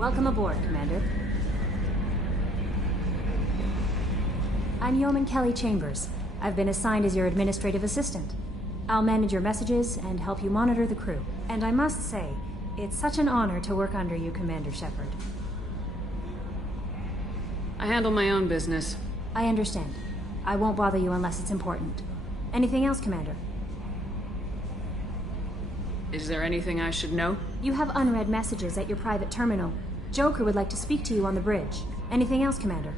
Welcome aboard, Commander. I'm Yeoman Kelly Chambers. I've been assigned as your administrative assistant. I'll manage your messages and help you monitor the crew. And I must say, it's such an honor to work under you, Commander Shepard. I handle my own business. I understand. I won't bother you unless it's important. Anything else, Commander? Is there anything I should know? You have unread messages at your private terminal. Joker would like to speak to you on the bridge. Anything else, Commander?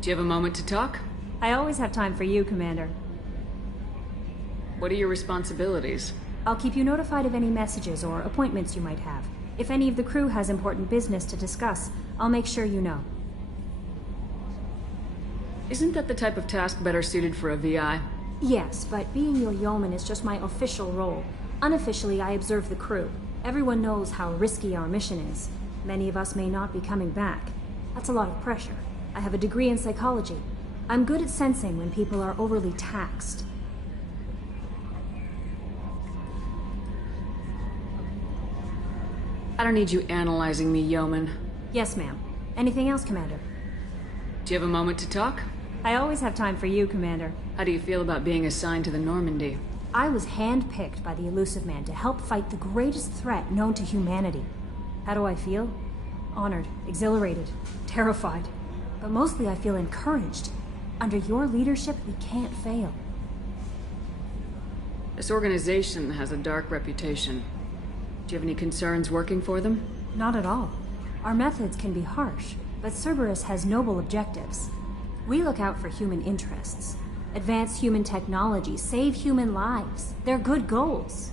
Do you have a moment to talk? I always have time for you, Commander. What are your responsibilities? I'll keep you notified of any messages or appointments you might have. If any of the crew has important business to discuss, I'll make sure you know. Isn't that the type of task better suited for a VI? Yes, but being your yeoman is just my official role. Unofficially, I observe the crew. Everyone knows how risky our mission is. Many of us may not be coming back. That's a lot of pressure. I have a degree in psychology. I'm good at sensing when people are overly taxed. I don't need you analyzing me, yeoman. Yes, ma'am. Anything else, Commander? Do you have a moment to talk? I always have time for you, Commander. How do you feel about being assigned to the Normandy? I was handpicked by the Elusive Man to help fight the greatest threat known to humanity. How do I feel? Honored, exhilarated, terrified. But mostly I feel encouraged. Under your leadership, we can't fail. This organization has a dark reputation. Do you have any concerns working for them? Not at all. Our methods can be harsh, but Cerberus has noble objectives. We look out for human interests. Advance human technology, save human lives. They're good goals.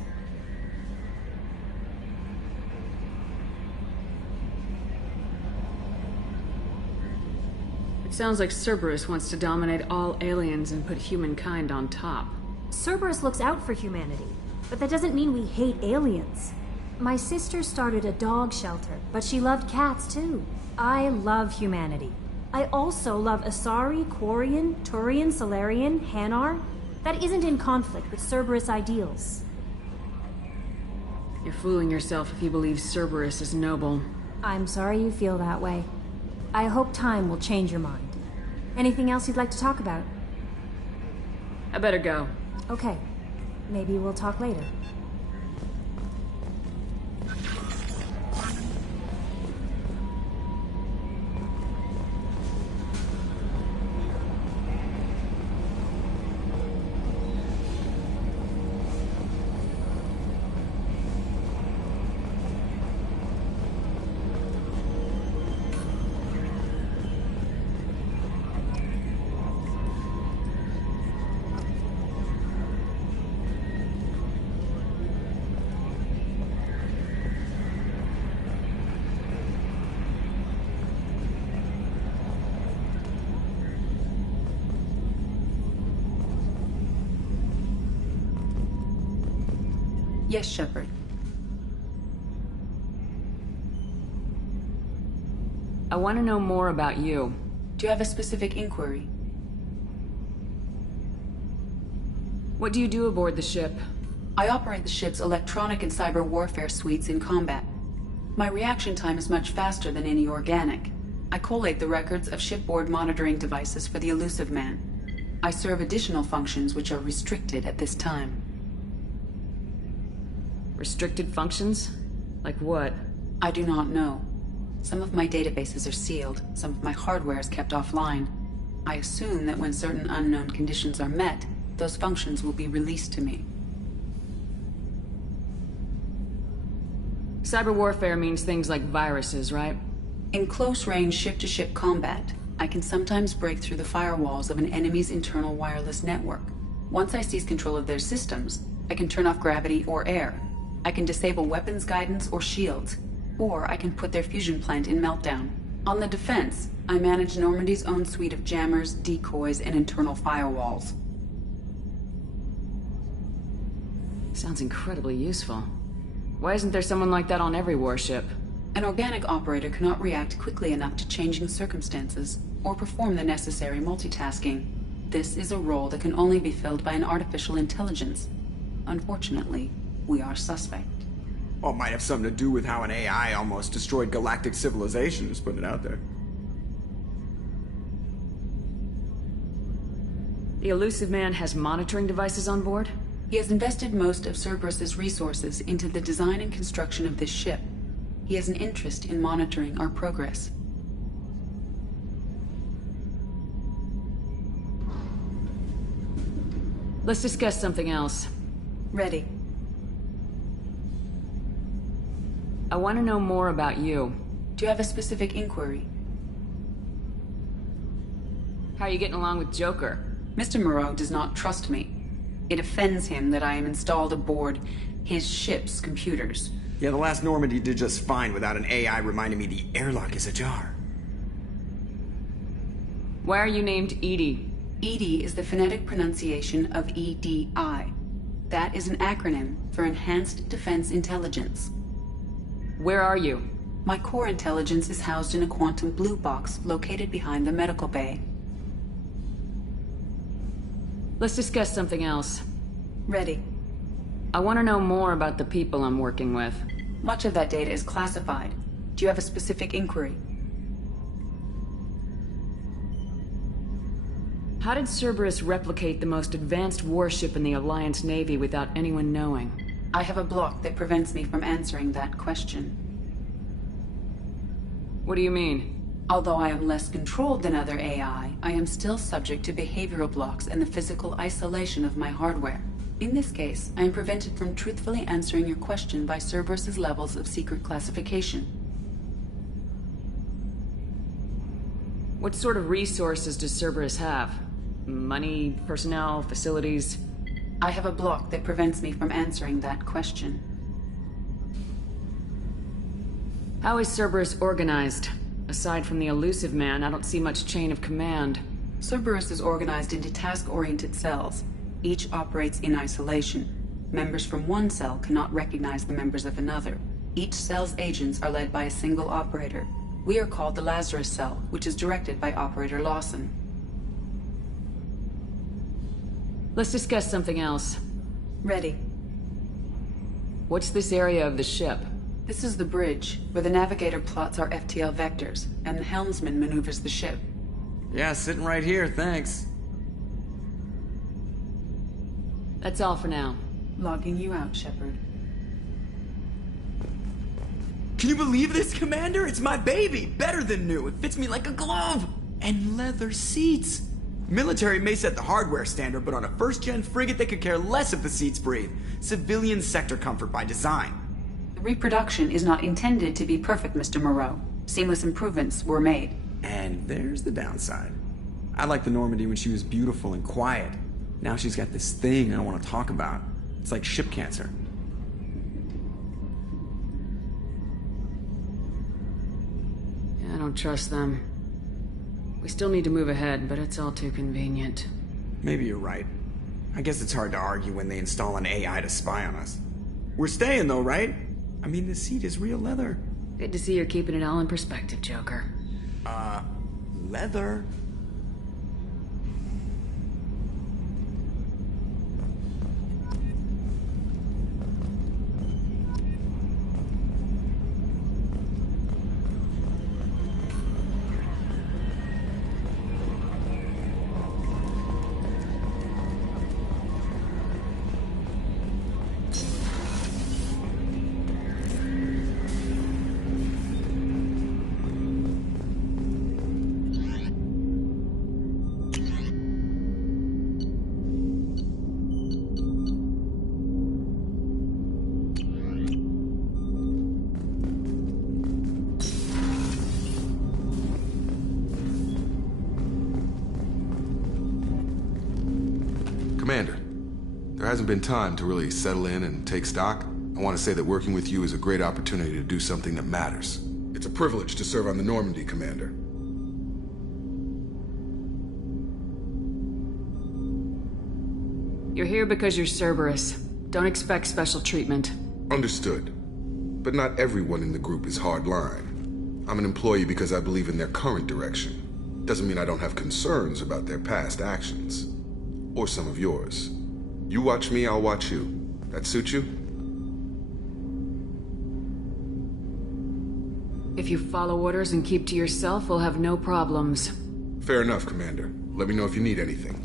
It sounds like Cerberus wants to dominate all aliens and put humankind on top. Cerberus looks out for humanity, but that doesn't mean we hate aliens. My sister started a dog shelter, but she loved cats too. I love humanity. I also love Asari, Quarian, Turian, Solarian, Hanar. That isn't in conflict with Cerberus ideals. You're fooling yourself if you believe Cerberus is noble. I'm sorry you feel that way. I hope time will change your mind. Anything else you'd like to talk about? I better go. Okay. Maybe we'll talk later. Yes, Shepard. I want to know more about you. Do you have a specific inquiry? What do you do aboard the ship? I operate the ship's electronic and cyber warfare suites in combat. My reaction time is much faster than any organic. I collate the records of shipboard monitoring devices for the Elusive Man. I serve additional functions which are restricted at this time. Restricted functions? Like what? I do not know. Some of my databases are sealed, some of my hardware is kept offline. I assume that when certain unknown conditions are met, those functions will be released to me. Cyber warfare means things like viruses, right? In close-range ship-to-ship combat, I can sometimes break through the firewalls of an enemy's internal wireless network. Once I seize control of their systems, I can turn off gravity or air. I can disable weapons guidance or shields, or I can put their fusion plant in meltdown. On the defense, I manage Normandy's own suite of jammers, decoys, and internal firewalls. Sounds incredibly useful. Why isn't there someone like that on every warship? An organic operator cannot react quickly enough to changing circumstances, or perform the necessary multitasking. This is a role that can only be filled by an artificial intelligence. Unfortunately, we are suspect. Well, it might have something to do with how an AI almost destroyed galactic civilization, just putting it out there. The elusive man has monitoring devices on board? He has invested most of Cerberus's resources into the design and construction of this ship. He has an interest in monitoring our progress. Let's discuss something else. Ready. I want to know more about you. Do you have a specific inquiry? How are you getting along with Joker? Mr. Moreau does not trust me. It offends him that I am installed aboard his ship's computers. Yeah, the last Normandy did just fine without an AI reminding me the airlock is ajar. Why are you named Edie? EDI is the phonetic pronunciation of EDI. That is an acronym for Enhanced Defense Intelligence. Where are you? My core intelligence is housed in a quantum blue box located behind the medical bay. Let's discuss something else. Ready. I want to know more about the people I'm working with. Much of that data is classified. Do you have a specific inquiry? How did Cerberus replicate the most advanced warship in the Alliance Navy without anyone knowing? I have a block that prevents me from answering that question. What do you mean? Although I am less controlled than other AI, I am still subject to behavioral blocks and the physical isolation of my hardware. In this case, I am prevented from truthfully answering your question by Cerberus's levels of secret classification. What sort of resources does Cerberus have? Money, personnel, facilities? I have a block that prevents me from answering that question. How is Cerberus organized? Aside from the elusive man, I don't see much chain of command. Cerberus is organized into task-oriented cells. Each operates in isolation. Members from one cell cannot recognize the members of another. Each cell's agents are led by a single operator. We are called the Lazarus cell, which is directed by Operator Lawson. Let's discuss something else. Ready. What's this area of the ship? This is the bridge, where the navigator plots our FTL vectors, and the helmsman maneuvers the ship. Yeah, sitting right here, thanks. That's all for now. Logging you out, Shepard. Can you believe this, Commander? It's my baby! Better than new. It fits me like a glove! And leather seats! Military may set the hardware standard, but on a first-gen frigate they could care less if the seats breathe. Civilian sector comfort by design. The reproduction is not intended to be perfect, Mr. Moreau. Seamless improvements were made. And there's the downside. I liked the Normandy when she was beautiful and quiet. Now she's got this thing I don't want to talk about. It's like ship cancer. I don't trust them. We still need to move ahead, but it's all too convenient. Maybe you're right. I guess it's hard to argue when they install an AI to spy on us. We're staying though, right? I mean, the seat is real leather. Good to see you're keeping it all in perspective, Joker. Leather? Commander, there hasn't been time to really settle in and take stock. I want to say that working with you is a great opportunity to do something that matters. It's a privilege to serve on the Normandy, Commander. You're here because you're Cerberus. Don't expect special treatment. Understood. But not everyone in the group is hardline. I'm an employee because I believe in their current direction. Doesn't mean I don't have concerns about their past actions. Or some of yours. You watch me, I'll watch you. That suit you? If you follow orders and keep to yourself, we'll have no problems. Fair enough, Commander. Let me know if you need anything.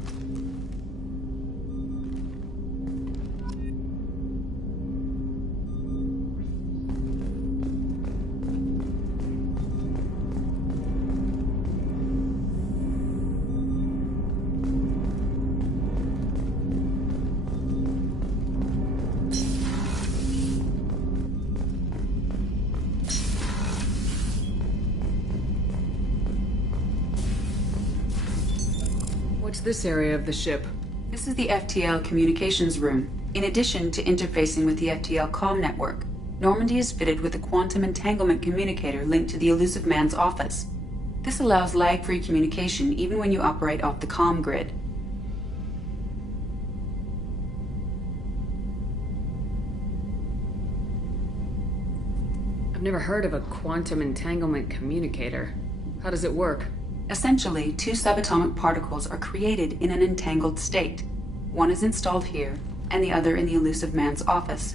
What's this area of the ship? This is the FTL communications room. In addition to interfacing with the FTL comm network, Normandy is fitted with a quantum entanglement communicator linked to the Elusive Man's office. This allows lag-free communication even when you operate off the comm grid. I've never heard of a quantum entanglement communicator. How does it work? Essentially, two subatomic particles are created in an entangled state. One is installed here, and the other in the Elusive Man's office.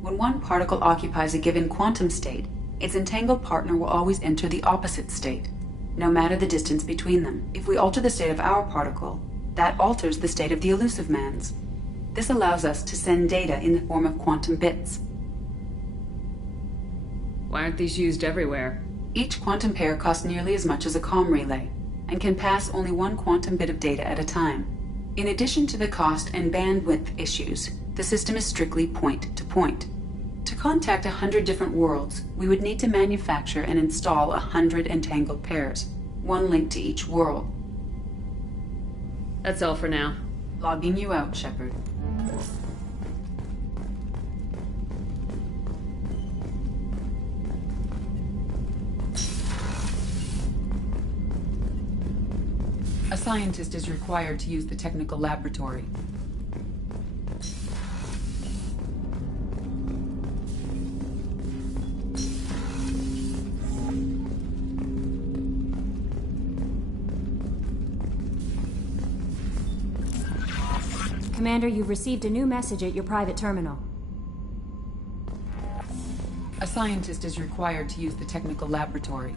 When one particle occupies a given quantum state, its entangled partner will always enter the opposite state, no matter the distance between them. If we alter the state of our particle, that alters the state of the Elusive Man's. This allows us to send data in the form of quantum bits. Why aren't these used everywhere? Each quantum pair costs nearly as much as a comm relay, and can pass only one quantum bit of data at a time. In addition to the cost and bandwidth issues, the system is strictly point-to-point. To contact 100 different worlds, we would need to manufacture and install 100 entangled pairs, one linked to each world. That's all for now. Logging you out, Shepard. A scientist is required to use the technical laboratory. Commander, you've received a new message at your private terminal. A scientist is required to use the technical laboratory.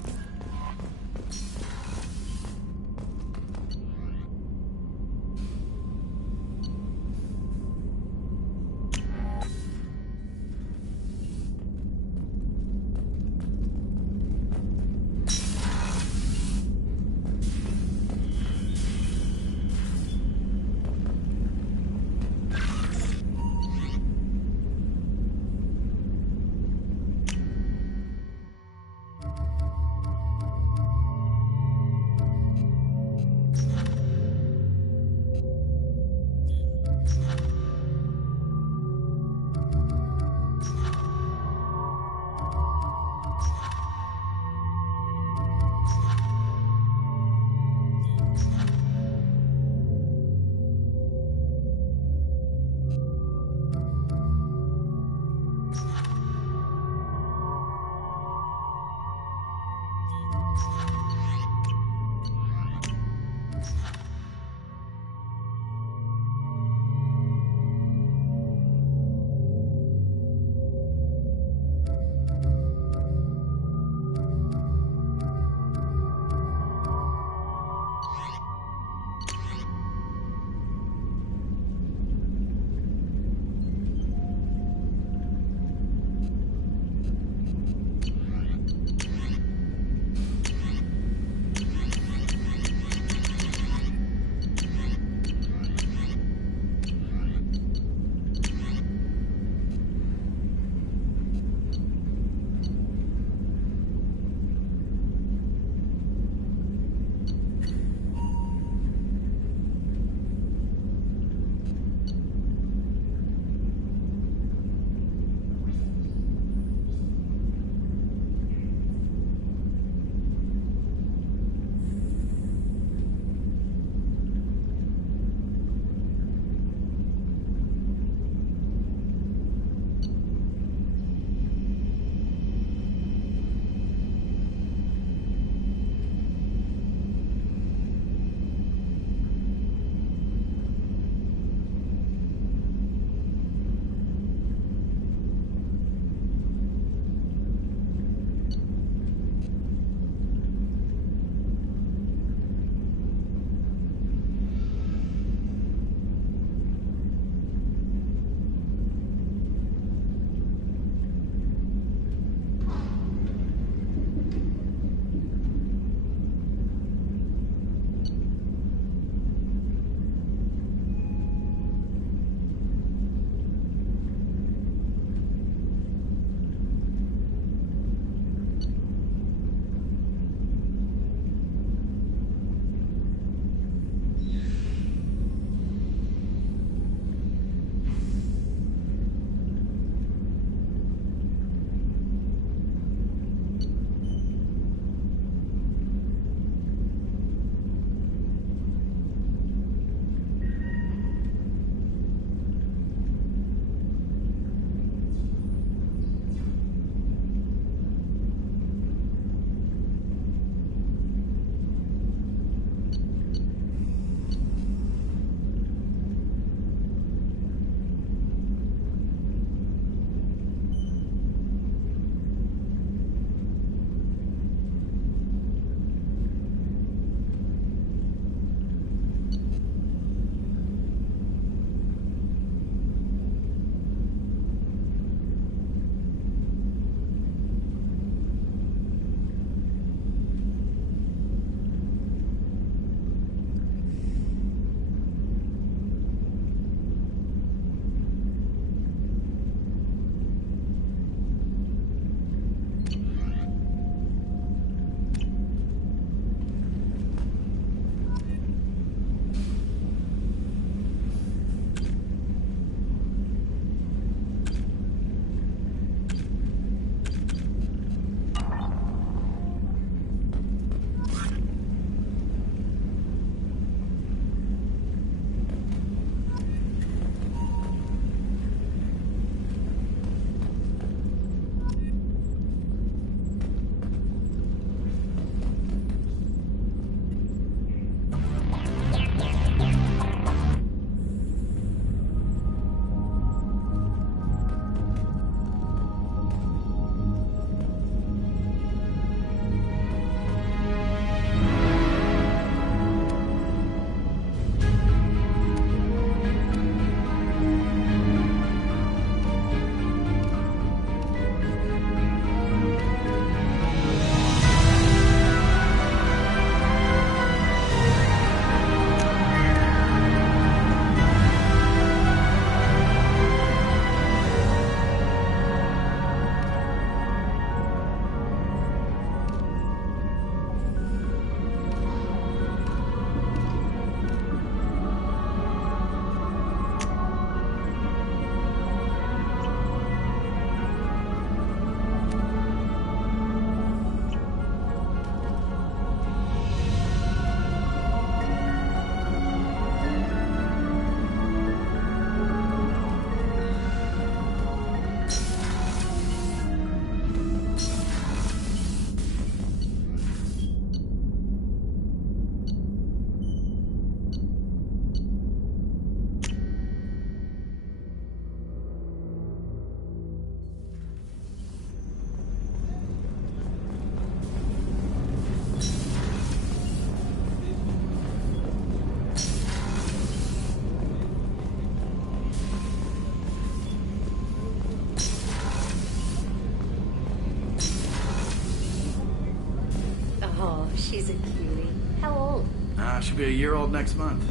be a year old next month.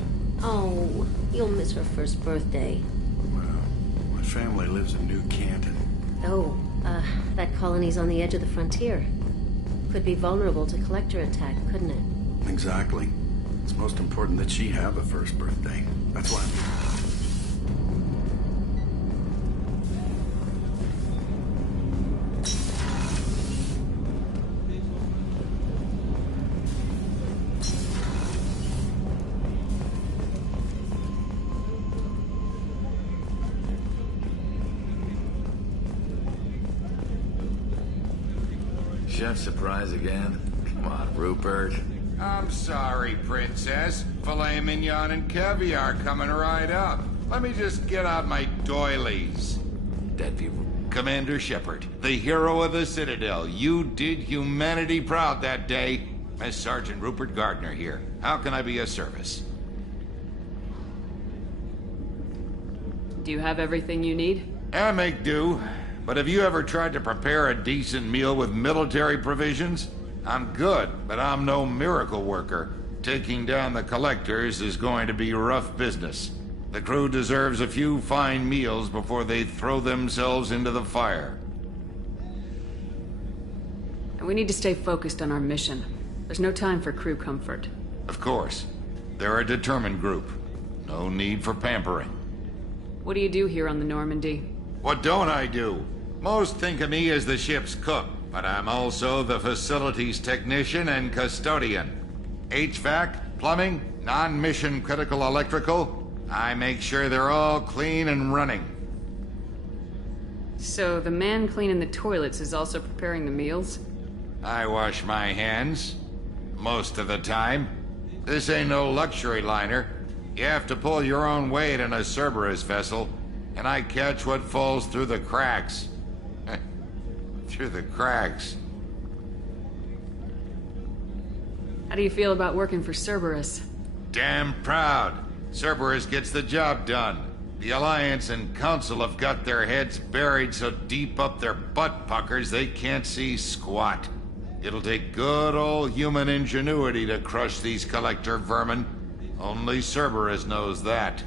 Oh, you'll miss her first birthday. Well, my family lives in New Canton. Oh, that colony's on the edge of the frontier. Could be vulnerable to collector attack, couldn't it? Exactly. It's most important that she have a first birthday. That's why Chef surprise again? Come on, Rupert. I'm sorry, Princess. Filet mignon and caviar coming right up. Let me just get out my doilies. That'd be... Commander Shepard, the hero of the Citadel. You did humanity proud that day. As Sergeant Rupert Gardner here. How can I be of service? Do you have everything you need? I make do. But have you ever tried to prepare a decent meal with military provisions? I'm good, but I'm no miracle worker. Taking down the collectors is going to be rough business. The crew deserves a few fine meals before they throw themselves into the fire. And we need to stay focused on our mission. There's no time for crew comfort. Of course. They're a determined group. No need for pampering. What do you do here on the Normandy? What don't I do? Most think of me as the ship's cook, but I'm also the facilities technician and custodian. HVAC, plumbing, non-mission critical electrical. I make sure they're all clean and running. So the man cleaning the toilets is also preparing the meals? I wash my hands. Most of the time. This ain't no luxury liner. You have to pull your own weight in a Cerberus vessel, and I catch what falls through the cracks. Through the cracks. How do you feel about working for Cerberus? Damn proud. Cerberus gets the job done. The Alliance and Council have got their heads buried so deep up their butt puckers they can't see squat. It'll take good old human ingenuity to crush these collector vermin. Only Cerberus knows that.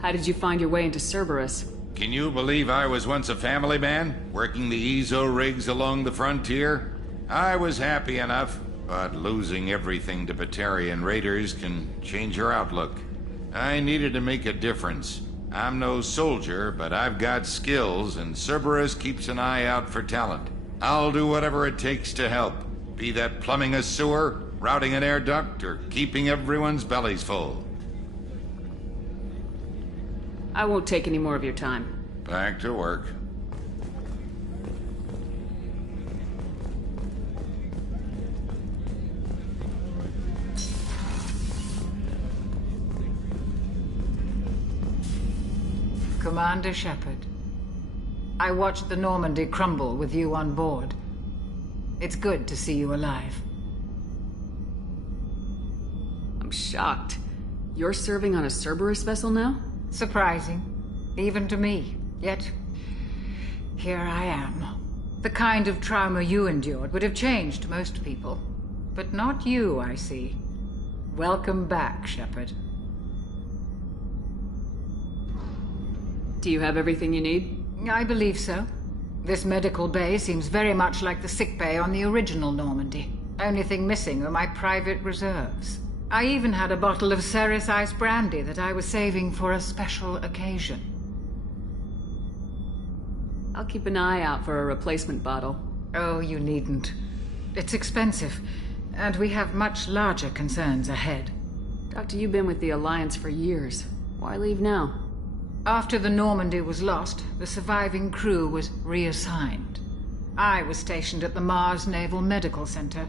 How did you find your way into Cerberus? Can you believe I was once a family man, working the Ezo rigs along the frontier? I was happy enough, but losing everything to Batarian raiders can change your outlook. I needed to make a difference. I'm no soldier, but I've got skills, and Cerberus keeps an eye out for talent. I'll do whatever it takes to help, be that plumbing a sewer, routing an air duct, or keeping everyone's bellies full. I won't take any more of your time. Back to work. Commander Shepard, I watched the Normandy crumble with you on board. It's good to see you alive. I'm shocked. You're serving on a Cerberus vessel now? Surprising, even to me. Yet, here I am. The kind of trauma you endured would have changed most people. But not you, I see. Welcome back, Shepard. Do you have everything you need? I believe so. This medical bay seems very much like the sick bay on the original Normandy. Only thing missing are my private reserves. I even had a bottle of Ceres Ice brandy that I was saving for a special occasion. I'll keep an eye out for a replacement bottle. Oh, you needn't. It's expensive, and we have much larger concerns ahead. Doctor, you've been with the Alliance for years. Why leave now? After the Normandy was lost, the surviving crew was reassigned. I was stationed at the Mars Naval Medical Center,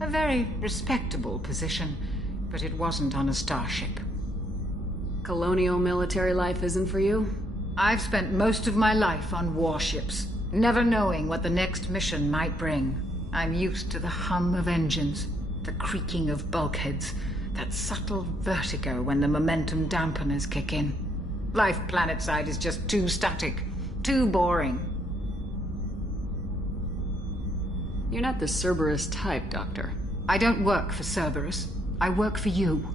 a very respectable position, but it wasn't on a starship. Colonial military life isn't for you? I've spent most of my life on warships, never knowing what the next mission might bring. I'm used to the hum of engines, the creaking of bulkheads, that subtle vertigo when the momentum dampeners kick in. Life planetside is just too static, too boring. You're not the Cerberus type, Doctor. I don't work for Cerberus. I work for you.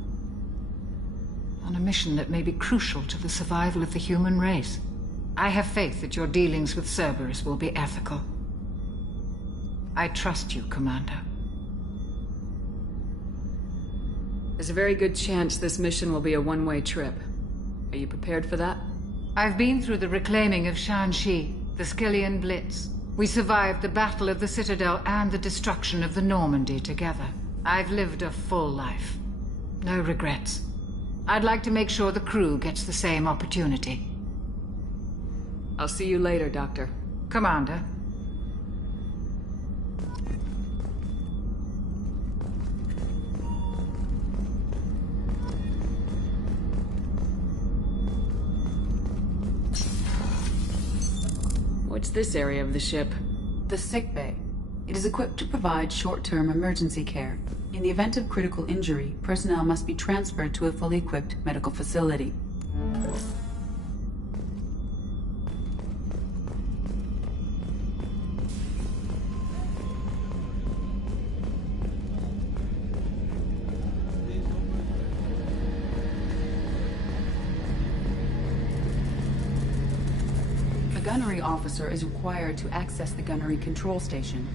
On a mission that may be crucial to the survival of the human race. I have faith that your dealings with Cerberus will be ethical. I trust you, Commander. There's a very good chance this mission will be a one-way trip. Are you prepared for that? I've been through the reclaiming of Shanxi, the Skillian Blitz. We survived the Battle of the Citadel and the destruction of the Normandy together. I've lived a full life. No regrets. I'd like to make sure the crew gets the same opportunity. I'll see you later, Doctor. Commander. What's this area of the ship? The sick bay. It is equipped to provide short-term emergency care. In the event of critical injury, personnel must be transferred to a fully equipped medical facility. A gunnery officer is required to access the gunnery control station.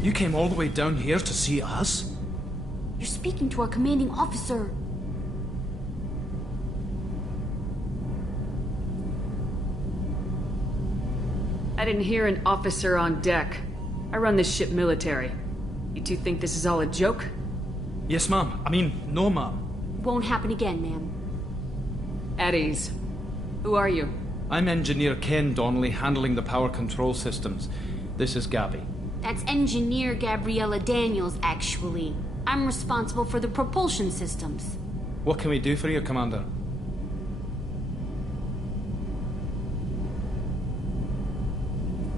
You came all the way down here to see us? You're speaking to our commanding officer. I didn't hear an officer on deck. I run this ship military. You two think this is all a joke? Yes, ma'am. I mean, no, ma'am. Won't happen again, ma'am. At ease. Who are you? I'm Engineer Ken Donnelly, handling the power control systems. This is Gabby. That's Engineer Gabriella Daniels, actually. I'm responsible for the propulsion systems. What can we do for you, Commander?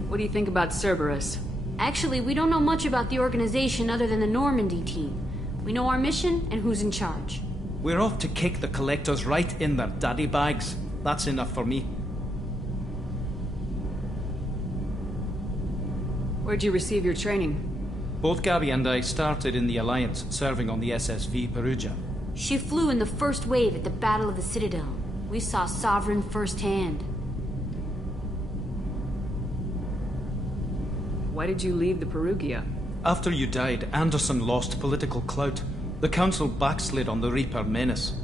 What do you think about Cerberus? Actually, we don't know much about the organization other than the Normandy team. We know our mission and who's in charge. We're off to kick the collectors right in their daddy bags. That's enough for me. Where'd you receive your training? Both Gabby and I started in the Alliance, serving on the SSV Perugia. She flew in the first wave at the Battle of the Citadel. We saw Sovereign firsthand. Why did you leave the Perugia? After you died, Anderson lost political clout. The Council backslid on the Reaper menace.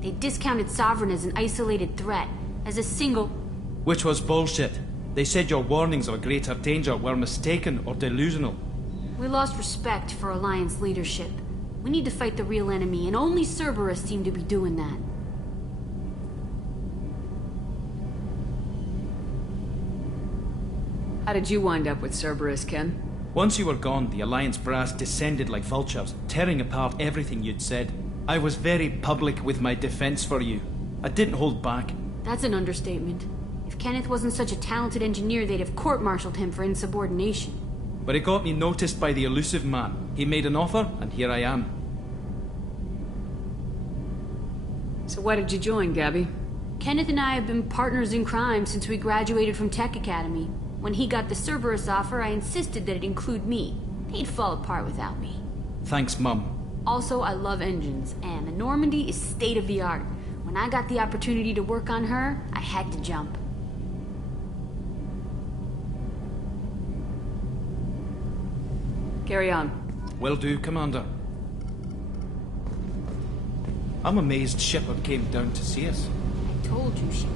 They discounted Sovereign as an isolated threat, as a single... Which was bullshit. They said your warnings of a greater danger were mistaken or delusional. We lost respect for Alliance leadership. We need to fight the real enemy, and only Cerberus seemed to be doing that. How did you wind up with Cerberus, Ken? Once you were gone, the Alliance brass descended like vultures, tearing apart everything you'd said. I was very public with my defense for you. I didn't hold back. That's an understatement. If Kenneth wasn't such a talented engineer, they'd have court-martialed him for insubordination. But it got me noticed by the elusive man. He made an offer, and here I am. So why did you join, Gabby? Kenneth and I have been partners in crime since we graduated from Tech Academy. When he got the Cerberus offer, I insisted that it include me. He'd fall apart without me. Thanks, Mum. Also, I love engines, and the Normandy is state-of-the-art. When I got the opportunity to work on her, I had to jump. Carry on. Will do, Commander. I'm amazed Shepard came down to see us. I told you she would.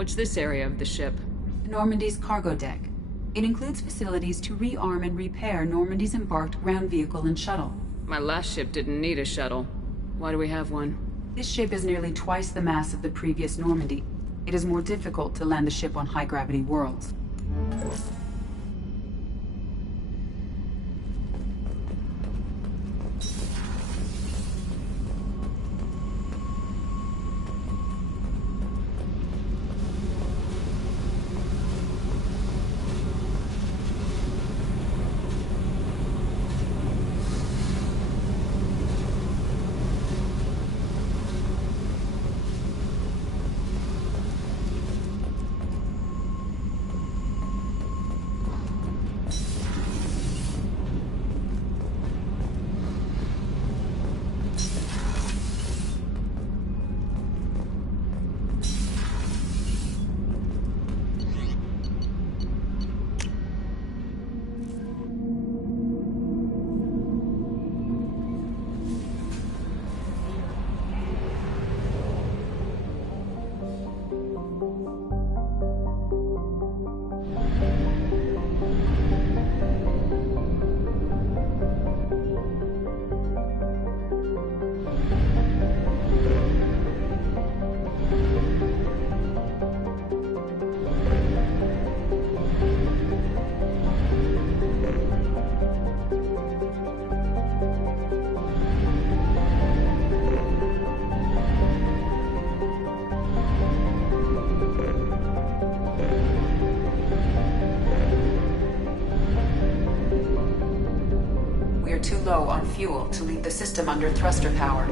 What's this area of the ship? Normandy's cargo deck. It includes facilities to rearm and repair Normandy's embarked ground vehicle and shuttle. My last ship didn't need a shuttle. Why do we have one? This ship is nearly twice the mass of the previous Normandy. It is more difficult to land the ship on high-gravity worlds. Too low on fuel to leave the system under thruster power.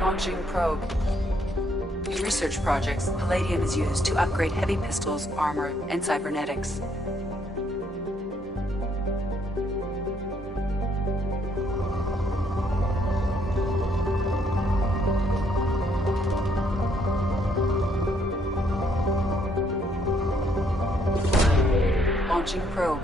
Launching probe. In research projects, palladium is used to upgrade heavy pistols, armor, and cybernetics. Launching probe.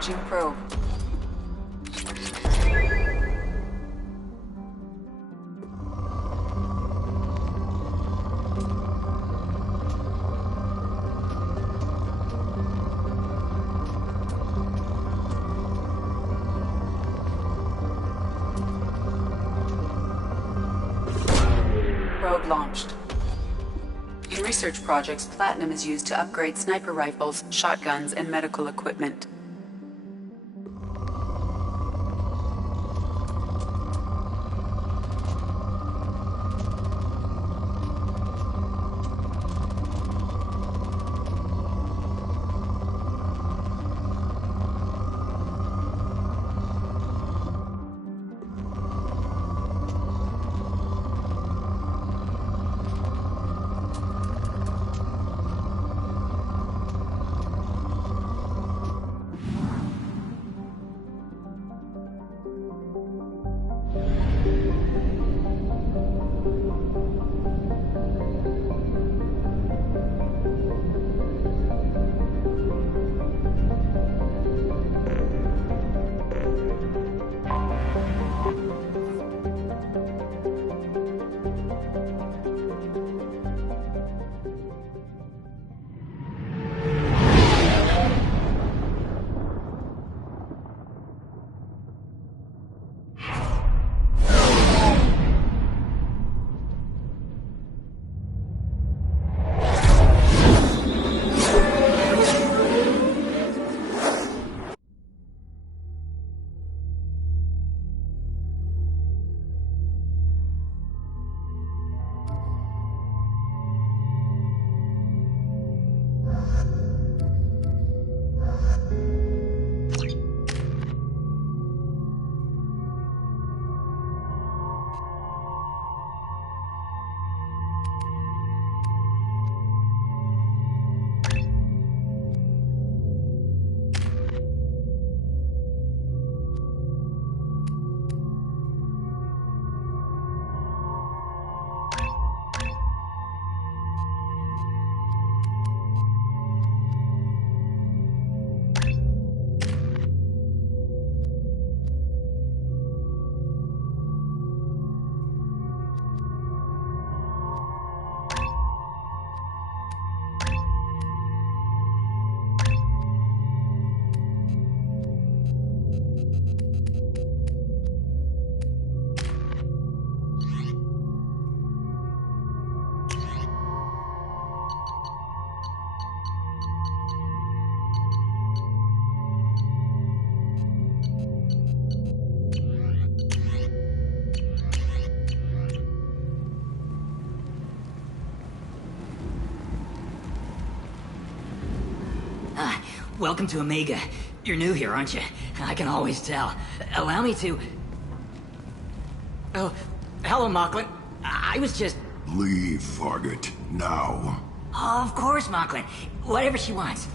Launching probe. Probe launched. In research projects, platinum is used to upgrade sniper rifles, shotguns, and medical equipment. Welcome to Omega. You're new here, aren't you? I can always tell. Allow me to... Oh, hello, Mocklin. I was just... Leave, Fargate. Now. Oh, of course, Mocklin. Whatever she wants.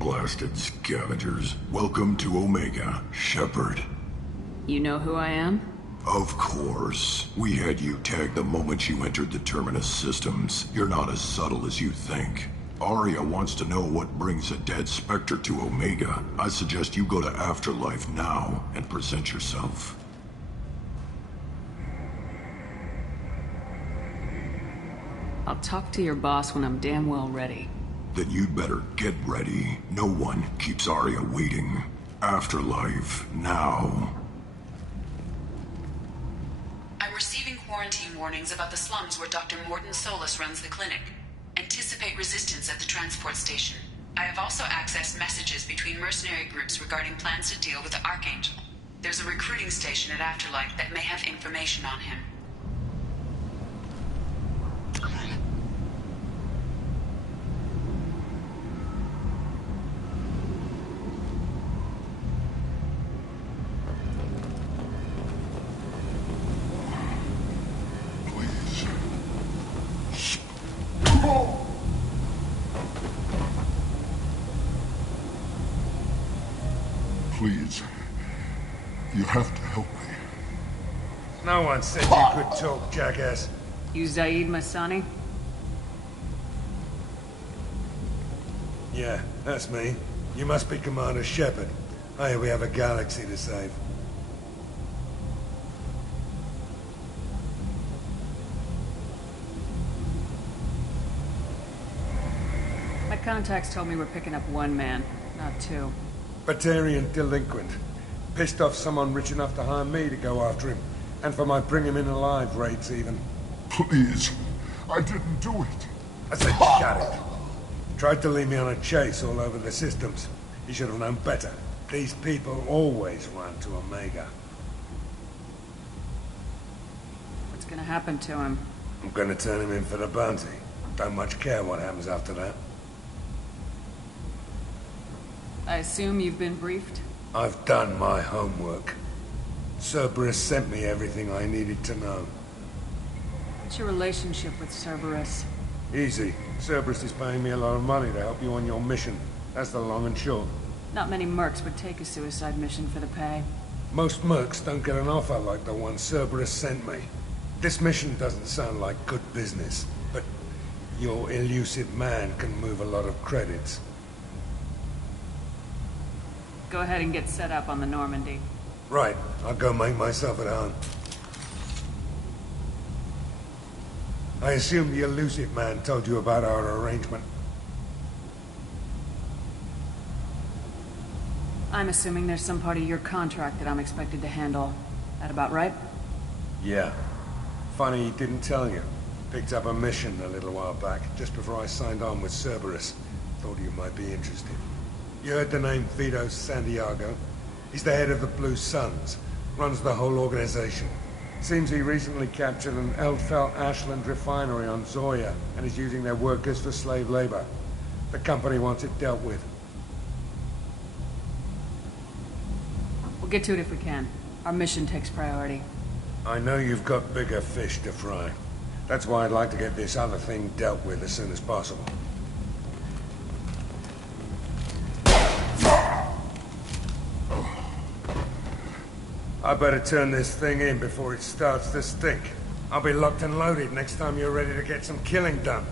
Blasted scavengers. Welcome to Omega, Shepard. You know who I am? Of course. We had you tagged the moment you entered the Terminus systems. You're not as subtle as you think. Arya wants to know what brings a dead Spectre to Omega. I suggest you go to Afterlife now and present yourself. I'll talk to your boss when I'm damn well ready. Then you'd better get ready. No one keeps Arya waiting. Afterlife now. I'm receiving quarantine warnings about the slums where Dr. Morton Solus runs the clinic. Anticipate resistance at the transport station. I have also accessed messages between mercenary groups regarding plans to deal with the Archangel. There's a recruiting station at Afterlife that may have information on him. Please. You have to help me. No one said you could talk, jackass. You Zaid Masani? Yeah, that's me. You must be Commander Shepard. Hey, we have a galaxy to save. My contacts told me we're picking up one man, not two. Batarian delinquent. Pissed off someone rich enough to hire me to go after him. And for my bring him in alive rates even. Please. I didn't do it. I said shut it. Tried to lead me on a chase all over the systems. He should have known better. These people always run to Omega. What's gonna happen to him? I'm gonna turn him in for the bounty. Don't much care what happens after that. I assume you've been briefed? I've done my homework. Cerberus sent me everything I needed to know. What's your relationship with Cerberus? Easy. Cerberus is paying me a lot of money to help you on your mission. That's the long and short. Not many mercs would take a suicide mission for the pay. Most mercs don't get an offer like the one Cerberus sent me. This mission doesn't sound like good business, but your elusive man can move a lot of credits. Go ahead and get set up on the Normandy. Right. I'll go make myself at home. I assume the elusive man told you about our arrangement. I'm assuming there's some part of your contract that I'm expected to handle. That about right? Yeah. Funny he didn't tell you. Picked up a mission a little while back, just before I signed on with Cerberus. Thought you might be interested. You heard the name Vito Santiago? He's the head of the Blue Suns. Runs the whole organization. Seems he recently captured an Eldfell Ashland refinery on Zoya and is using their workers for slave labor. The company wants it dealt with. We'll get to it if we can. Our mission takes priority. I know you've got bigger fish to fry. That's why I'd like to get this other thing dealt with as soon as possible. I better turn this thing in before it starts to stink. I'll be locked and loaded next time you're ready to get some killing done.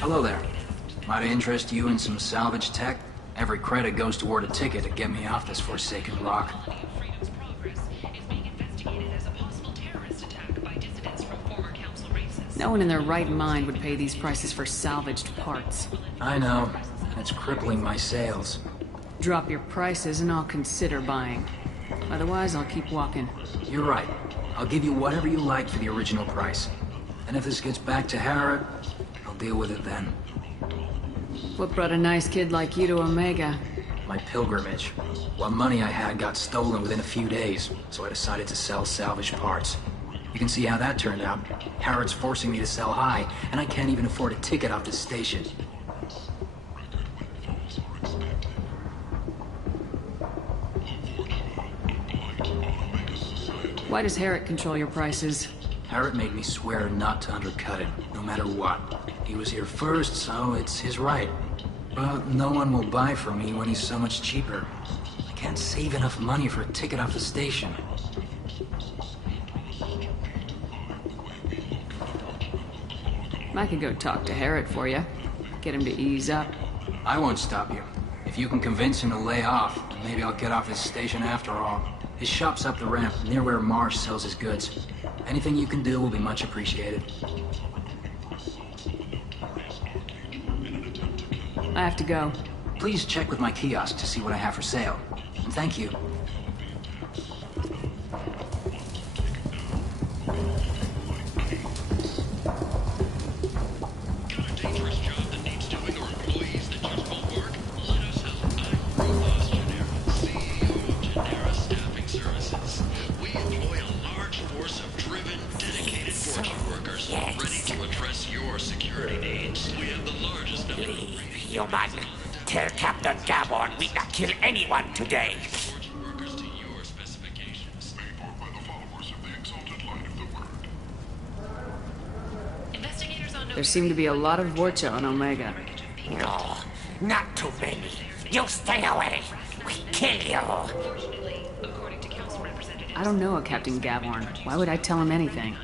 Hello there. Might interest you in some salvage tech? Every credit goes toward a ticket to get me off this forsaken rock. No one in their right mind would pay these prices for salvaged parts. I know. It's crippling my sales. Drop your prices and I'll consider buying. Otherwise, I'll keep walking. You're right. I'll give you whatever you like for the original price. And if this gets back to Harrod, I'll deal with it then. What brought a nice kid like you to Omega? My pilgrimage. What money I had got stolen within a few days, so I decided to sell salvaged parts. You can see how that turned out. Harrod's forcing me to sell high, and I can't even afford a ticket off this station. Why does Harrod control your prices? Harrod made me swear not to undercut him, no matter what. He was here first, so it's his right. But no one will buy from me when he's so much cheaper. I can't save enough money for a ticket off the station. I could go talk to Harrod for you. Get him to ease up. I won't stop you. If you can convince him to lay off, maybe I'll get off his station after all. His shop's up the ramp, near where Marsh sells his goods. Anything you can do will be much appreciated. I have to go. Please check with my kiosk to see what I have for sale. And thank you. Human, tell Captain Gabon we not kill anyone today. There seem to be a lot of Vorcha on Omega. No, not too many. You stay away. We kill you. I don't know a Captain Gavorn. Why would I tell him anything?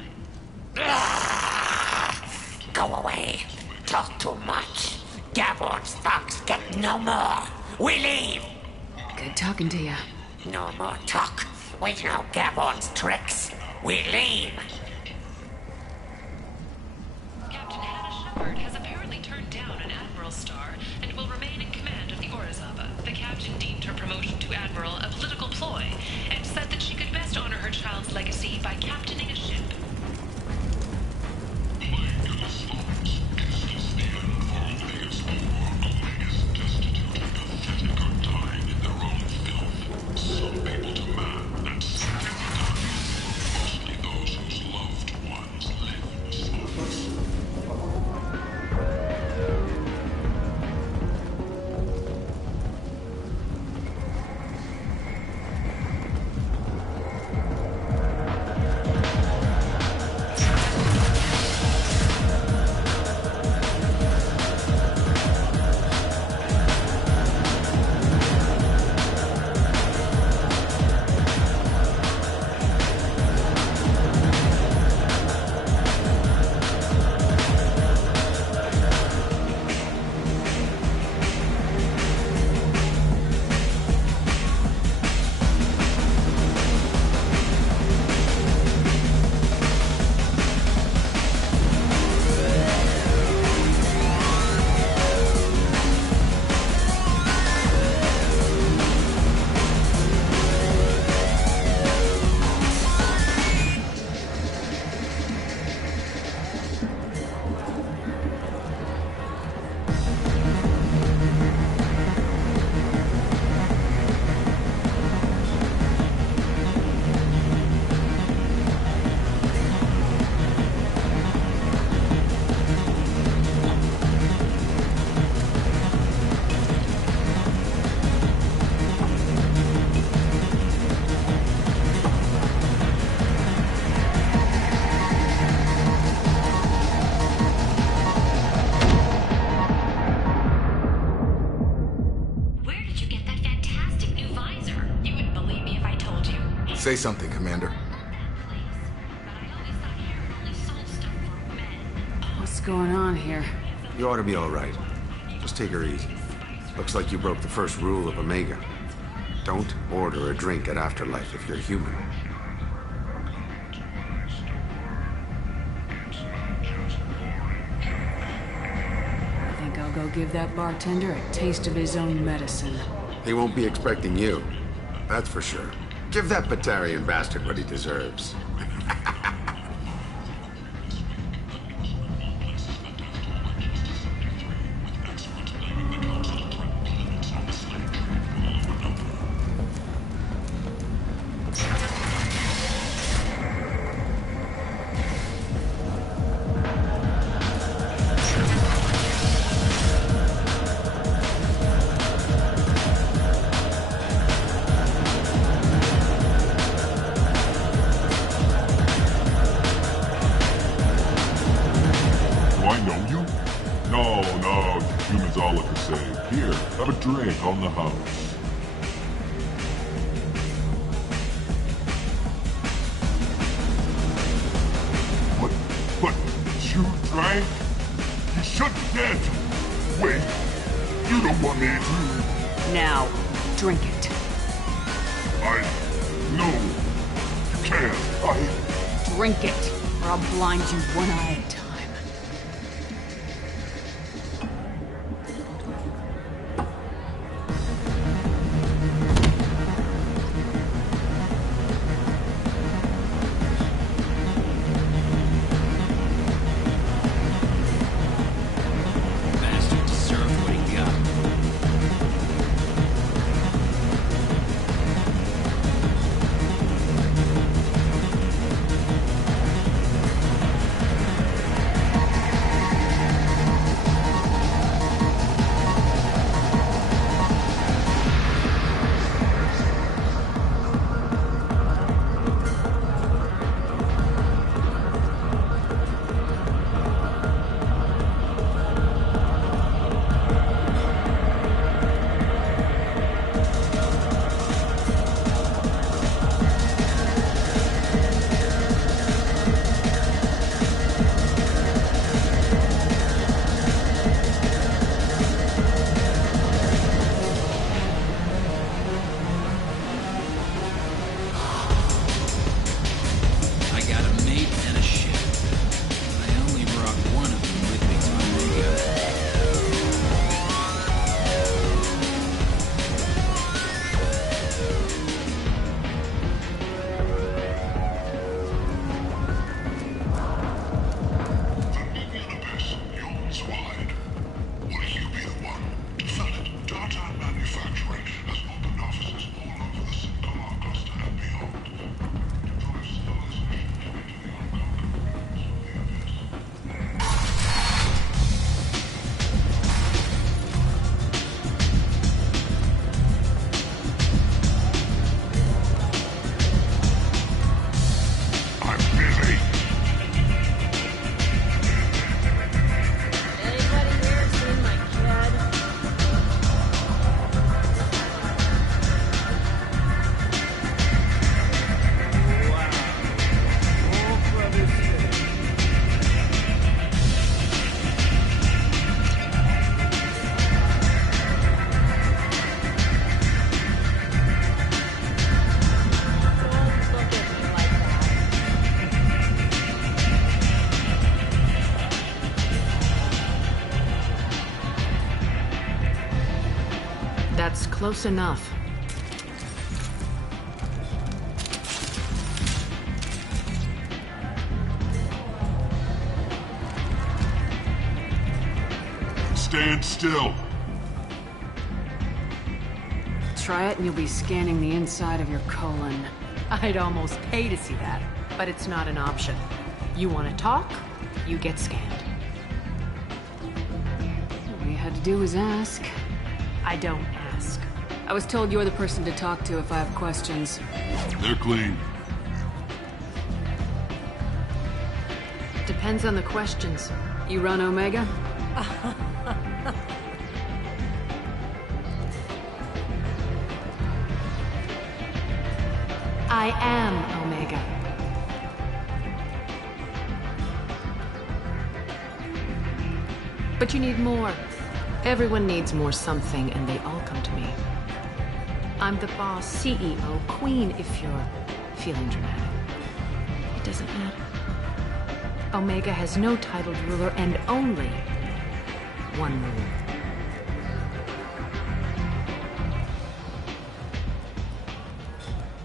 Go away. Talk too much. Gavorn's thugs get no more. We leave. Good talking to you. No more talk. We know Gavorn's tricks. We leave. Captain Hannah Shepard has apparently turned down an Admiral star and will remain in command of the Orizaba. The captain deemed her promotion to Admiral a political ploy and said that she could best honor her child's legacy by captaining a ship. Say something, Commander. What's going on here? You ought to be all right. Just take her easy. Looks like you broke the first rule of Omega. Don't order a drink at Afterlife if you're human. I think I'll go give that bartender a taste of his own medicine. He won't be expecting you. That's for sure. Give that Batarian bastard what he deserves. Drink on the house. But you drank? You shouldn't get. Wait, you don't want me to. Now, drink it. No, you can't. Drink it, or I'll blind you one eye at a time. That's close enough. Stand still. Try it and you'll be scanning the inside of your colon. I'd almost pay to see that, but it's not an option. You want to talk, you get scanned. All you had to do was ask. I don't ask. I was told you're the person to talk to if I have questions. They're clean. Depends on the questions. You run Omega? I am Omega. But you need more. Everyone needs more something, and they all come to me. I'm the boss, CEO, queen, if you're feeling dramatic. It doesn't matter. Omega has no titled ruler and only one rule.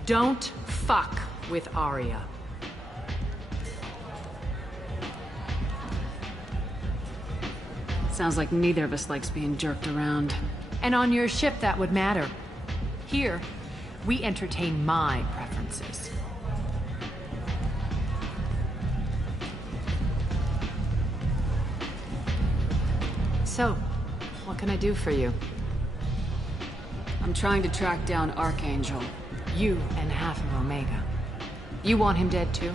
Don't fuck with Arya. Sounds like neither of us likes being jerked around. And on your ship, that would matter. Here, we entertain my preferences. So, what can I do for you? I'm trying to track down Archangel. You and half of Omega. You want him dead too?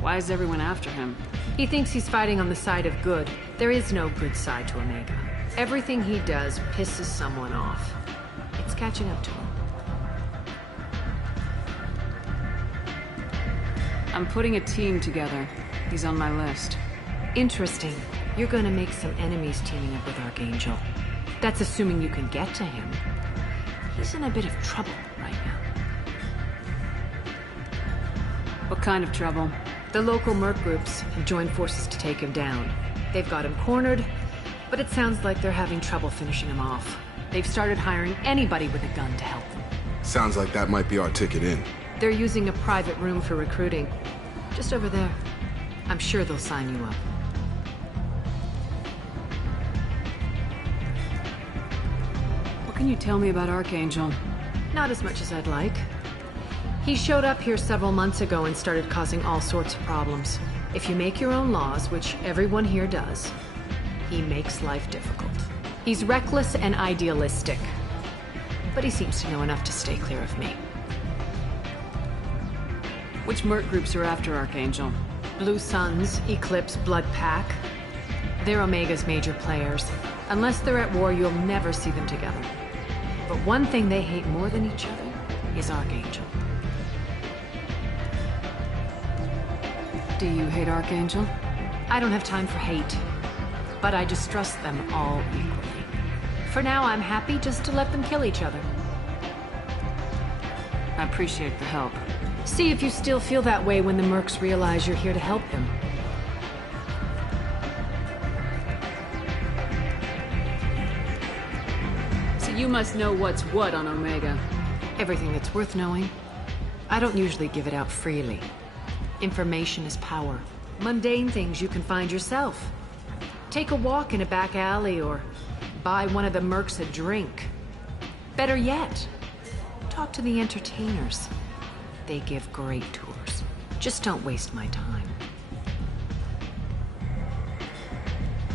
Why is everyone after him? He thinks he's fighting on the side of good. There is no good side to Omega. Everything he does pisses someone off. It's catching up to him. I'm putting a team together. He's on my list. Interesting. You're gonna make some enemies teaming up with Archangel. That's assuming you can get to him. He's in a bit of trouble right now. What kind of trouble? The local merc groups have joined forces to take him down. They've got him cornered, but it sounds like they're having trouble finishing him off. They've started hiring anybody with a gun to help them. Sounds like that might be our ticket in. They're using a private room for recruiting. Just over there. I'm sure they'll sign you up. What can you tell me about Archangel? Not as much as I'd like. He showed up here several months ago and started causing all sorts of problems. If you make your own laws, which everyone here does, he makes life difficult. He's reckless and idealistic, but he seems to know enough to stay clear of me. Which merc groups are after Archangel? Blue Suns, Eclipse, Blood Pack. They're Omega's major players. Unless they're at war, you'll never see them together. But one thing they hate more than each other is Archangel. Do you hate Archangel? I don't have time for hate, but I distrust them all equally. For now, I'm happy just to let them kill each other. I appreciate the help. See if you still feel that way when the mercs realize you're here to help them. So you must know what's what on Omega. Everything that's worth knowing. I don't usually give it out freely. Information is power. Mundane things you can find yourself. Take a walk in a back alley or buy one of the mercs a drink. Better yet, talk to the entertainers. They give great tours. Just don't waste my time.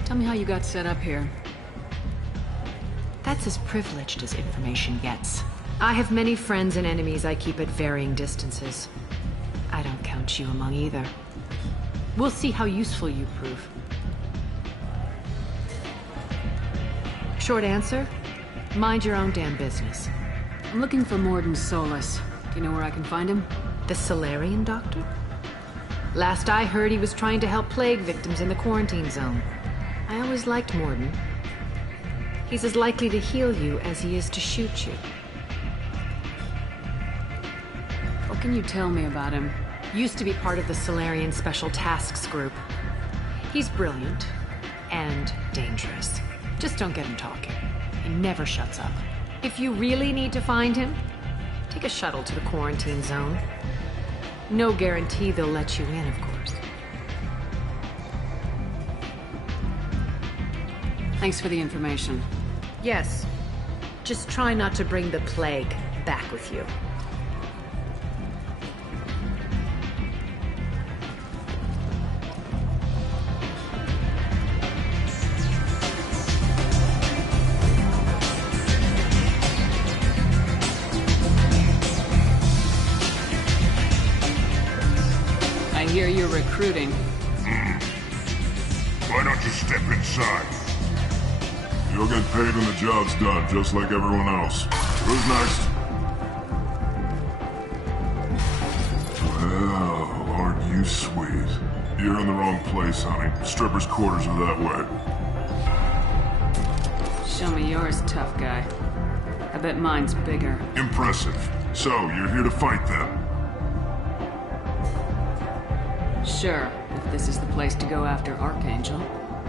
Tell me how you got set up here. That's as privileged as information gets. I have many friends and enemies I keep at varying distances. I don't count you among either. We'll see how useful you prove. Short answer, mind your own damn business. I'm looking for Morden Solus. Do you know where I can find him? The Solarian doctor? Last I heard, he was trying to help plague victims in the quarantine zone. I always liked Morden. He's as likely to heal you as he is to shoot you. What can you tell me about him? Used to be part of the Solarian Special Tasks Group. He's brilliant and dangerous. Just don't get him talking. He never shuts up. If you really need to find him, take a shuttle to the quarantine zone. No guarantee they'll let you in, of course. Thanks for the information. Yes. Just try not to bring the plague back with you. I hear you're recruiting. Why don't you step inside? You'll get paid when the job's done, just like everyone else. Who's next? Well, aren't you sweet? You're in the wrong place, honey. Strippers' quarters are that way. Show me yours, tough guy. I bet mine's bigger. Impressive. So, you're here to fight then? Sure, if this is the place to go after Archangel.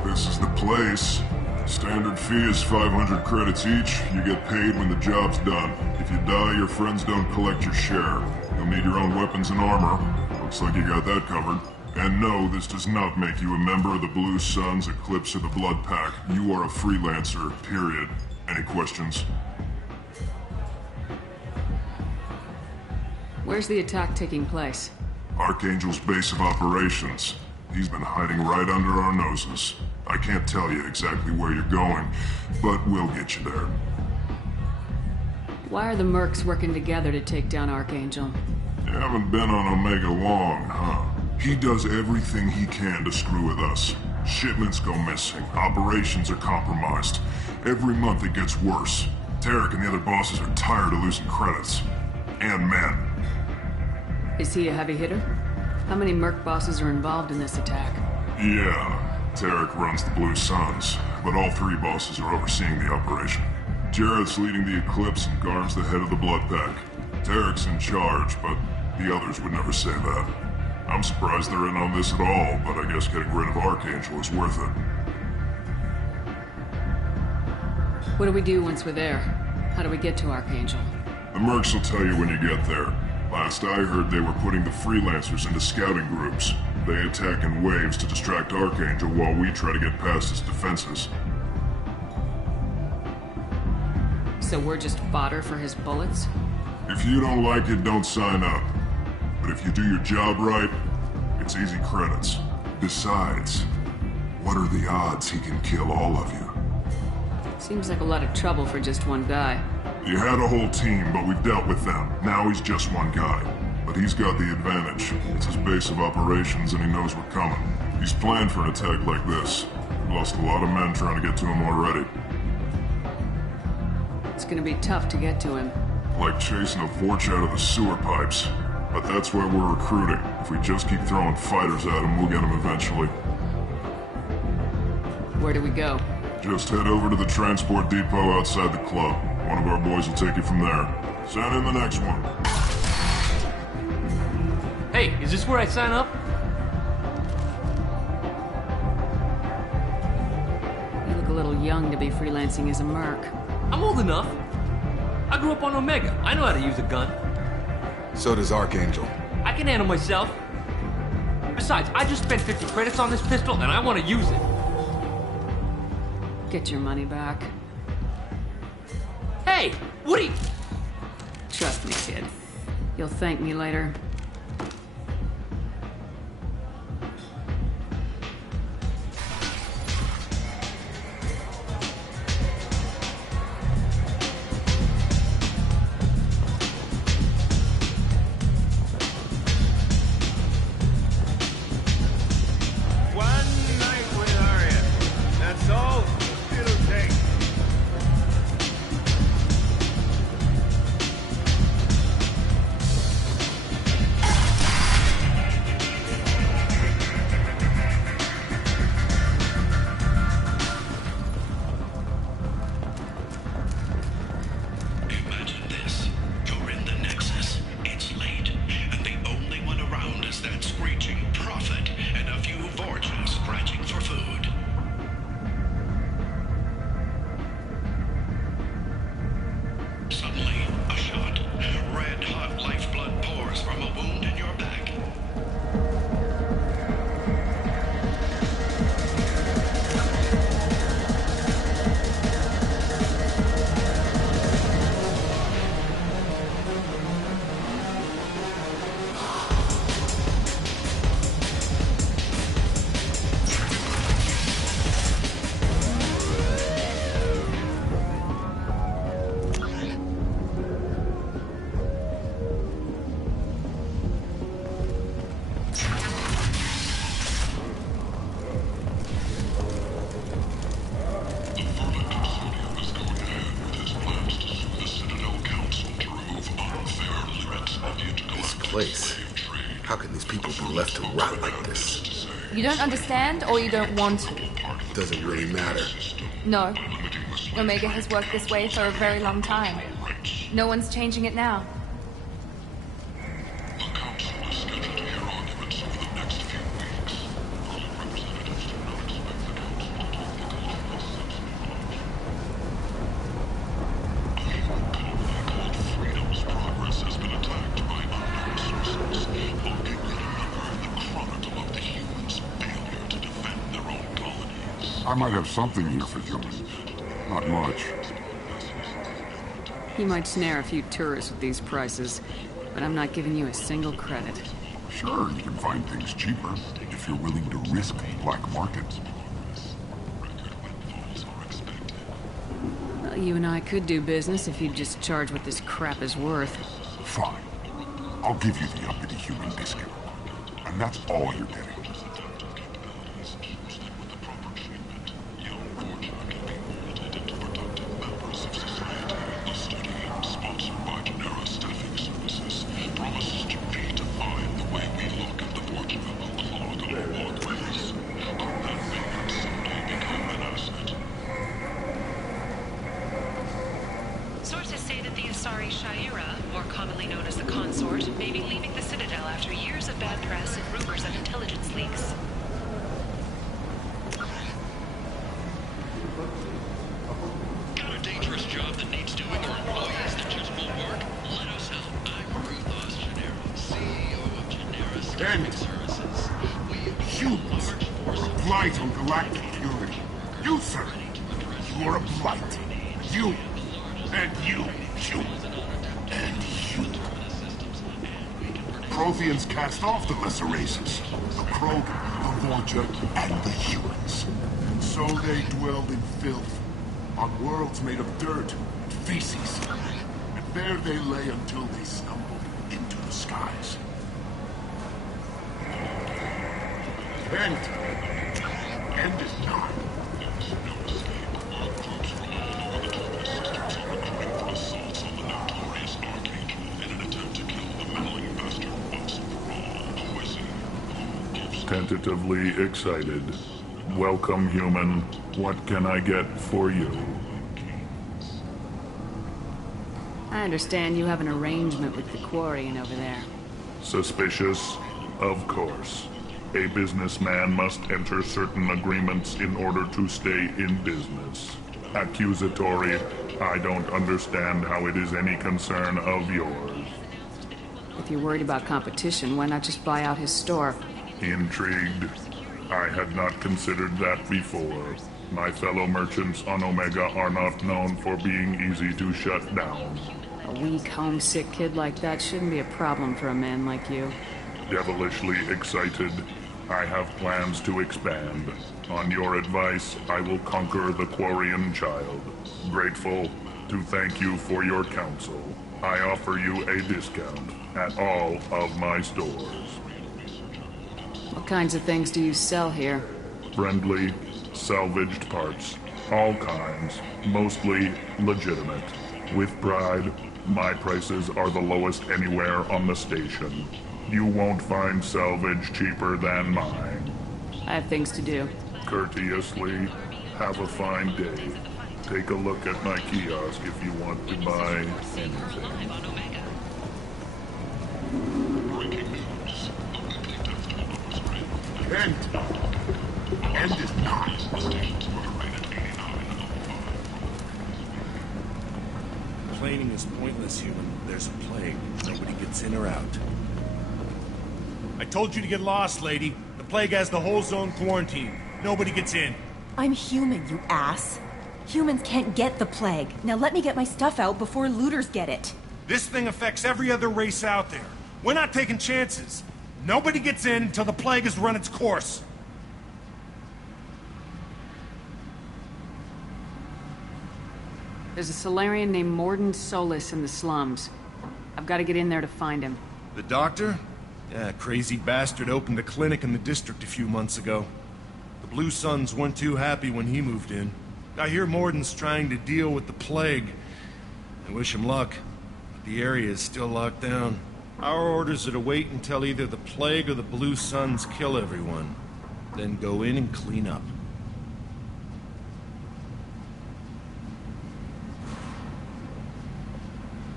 This is the place. Standard fee is 500 credits each. You get paid when the job's done. If you die, your friends don't collect your share. You'll need your own weapons and armor. Looks like you got that covered. And no, this does not make you a member of the Blue Suns, Eclipse, or the Blood Pack. You are a freelancer, period. Any questions? Where's the attack taking place? Archangel's base of operations. He's been hiding right under our noses. I can't tell you exactly where you're going, but we'll get you there. Why are the mercs working together to take down Archangel? You haven't been on Omega long, huh? He does everything he can to screw with us. Shipments go missing, operations are compromised. Every month it gets worse. Tarek and the other bosses are tired of losing credits. And men. Is he a heavy hitter? How many merc bosses are involved in this attack? Yeah. Tarek runs the Blue Suns, but all three bosses are overseeing the operation. Jarrett's leading the Eclipse and Garm's the head of the Blood Pack. Tarek's in charge, but the others would never say that. I'm surprised they're in on this at all, but I guess getting rid of Archangel is worth it. What do we do once we're there? How do we get to Archangel? The mercs will tell you when you get there. Last I heard, they were putting the freelancers into scouting groups. They attack in waves to distract Archangel while we try to get past his defenses. So we're just fodder for his bullets? If you don't like it, don't sign up. But if you do your job right, it's easy credits. Besides, what are the odds he can kill all of you? Seems like a lot of trouble for just one guy. You had a whole team, but we've dealt with them. Now he's just one guy. But he's got the advantage. It's his base of operations and he knows we're coming. He's planned for an attack like this. We've lost a lot of men trying to get to him already. It's gonna be tough to get to him. Like chasing a Vorch out of the sewer pipes. But that's why we're recruiting. If we just keep throwing fighters at him, we'll get him eventually. Where do we go? Just head over to the transport depot outside the club. One of our boys will take you from there. Send in the next one. Hey, is this where I sign up? You look a little young to be freelancing as a merc. I'm old enough. I grew up on Omega. I know how to use a gun. So does Archangel. I can handle myself. Besides, I just spent 50 credits on this pistol and I want to use it. Get your money back. Hey, what are you... Trust me, kid. You'll thank me later. place. How can these people be left to rot like this? You don't understand, or you don't want to? Doesn't really matter. No. Omega has worked this way for a very long time. No one's changing it now. I might have something here for humans. Not much. You might snare a few tourists with these prices, but I'm not giving you a single credit. Sure, you can find things cheaper if you're willing to risk black markets. Well, you and I could do business if you'd just charge what this crap is worth. Fine. I'll give you the uppity human discount. And that's all you're getting. Sources say that the Asari Shaira, more commonly known as the Consort, may be leaving the Citadel after years of bad press and rumors of intelligence leaks. Got a dangerous job that needs doing or employees that just won't work? Let us help. I'm Ruthos Gennaro, CEO of Gennaro Staffing Services. Humans are a blight on galactic purity. You, sir, you are a blight. You, and you, and you. Protheans cast off the lesser races, the Krogan, the Vorja, and the humans. And so they dwelled in filth, on worlds made of dirt and feces. And there they lay until they stumbled into the skies. End is not. Tentatively excited. Welcome, human. What can I get for you? I understand you have an arrangement with the Quarian over there. Suspicious? Of course. A businessman must enter certain agreements in order to stay in business. Accusatory, I don't understand how it is any concern of yours. If you're worried about competition, why not just buy out his store? Intrigued? I had not considered that before. My fellow merchants on Omega are not known for being easy to shut down. A weak, homesick kid like that shouldn't be a problem for a man like you. Devilishly excited. I have plans to expand. On your advice, I will conquer the Quarian child. Grateful to thank you for your counsel. I offer you a discount at all of my stores. What kinds of things do you sell here? Friendly, salvaged parts. All kinds. Mostly legitimate. With pride, my prices are the lowest anywhere on the station. You won't find salvage cheaper than mine. I have things to do. Courteously, have a fine day. Take a look at my kiosk if you want to buy anything. End is not. Complaining is pointless, human. There's a plague. Nobody gets in or out. I told you to get lost, lady. The plague has the whole zone quarantined. Nobody gets in. I'm human, you ass. Humans can't get the plague. Now let me get my stuff out before looters get it. This thing affects every other race out there. We're not taking chances. Nobody gets in until the plague has run its course. There's a Solarian named Morden Solis in the slums. I've got to get in there to find him. The doctor? Yeah, crazy bastard opened a clinic in the district a few months ago. The Blue Suns weren't too happy when he moved in. I hear Morden's trying to deal with the plague. I wish him luck, but the area is still locked down. Our orders are to wait until either the Plague or the Blue Suns kill everyone. Then go in and clean up.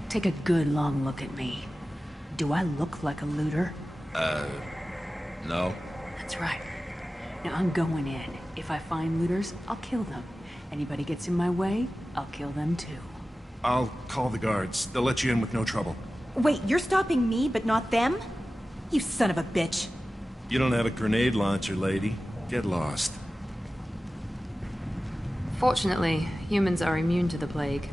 Take a good long look at me. Do I look like a looter? No. That's right. Now I'm going in. If I find looters, I'll kill them. Anybody gets in my way, I'll kill them too. I'll call the guards. They'll let you in with no trouble. Wait, you're stopping me, but not them? You son of a bitch. You don't have a grenade launcher, lady. Get lost. Fortunately, humans are immune to the plague.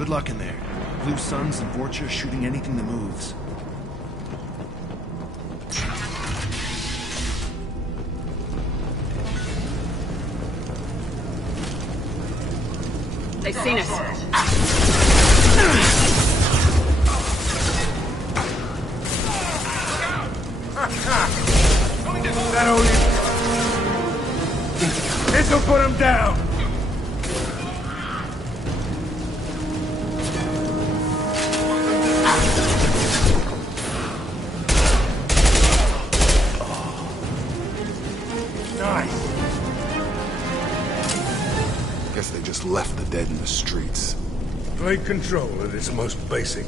Good luck in there. Blue Suns and Vorcha shooting anything that moves. They've seen us. That only... This'll put him down! Nice! Guess they just left the dead in the streets. Plague control at its most basic.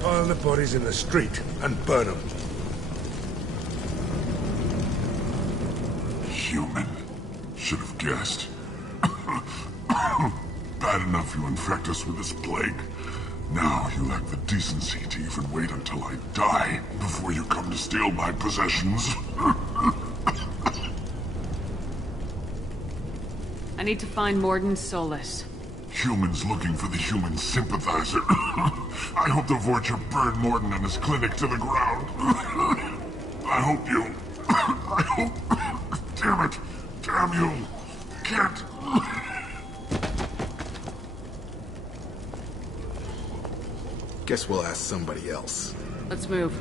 Pile the bodies in the street and burn them. Human. Should have guessed. Bad enough you infect us with this plague. Now you lack the decency to even wait until I die before you come to steal my possessions. I need to find Morden Solus. Humans looking for the human sympathizer. I hope the Vorcha burn Morden and his clinic to the ground. I hope you... I hope... Damn it! Damn you! Can't... Guess we'll ask somebody else. Let's move.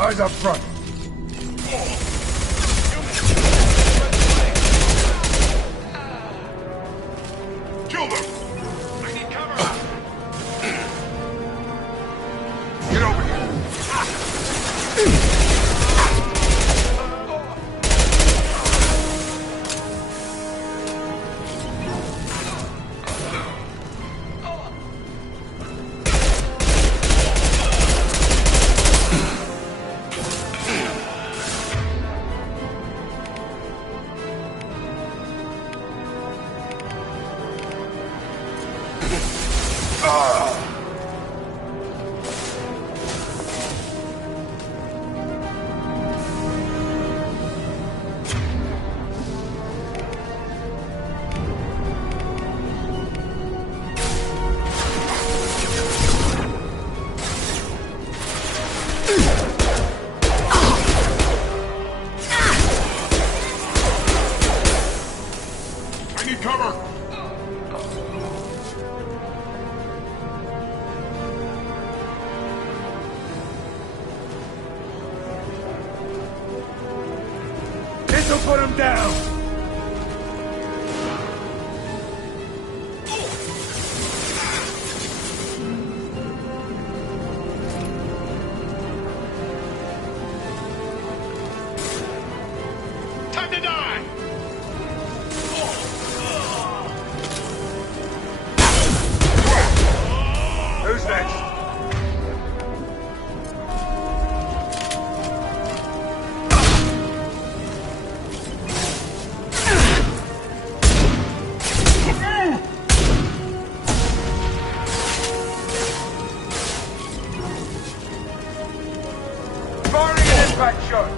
Eyes up front. Kill them! I need cover! Get over here! them down! Time to die! Who's next? Firing an impact shot!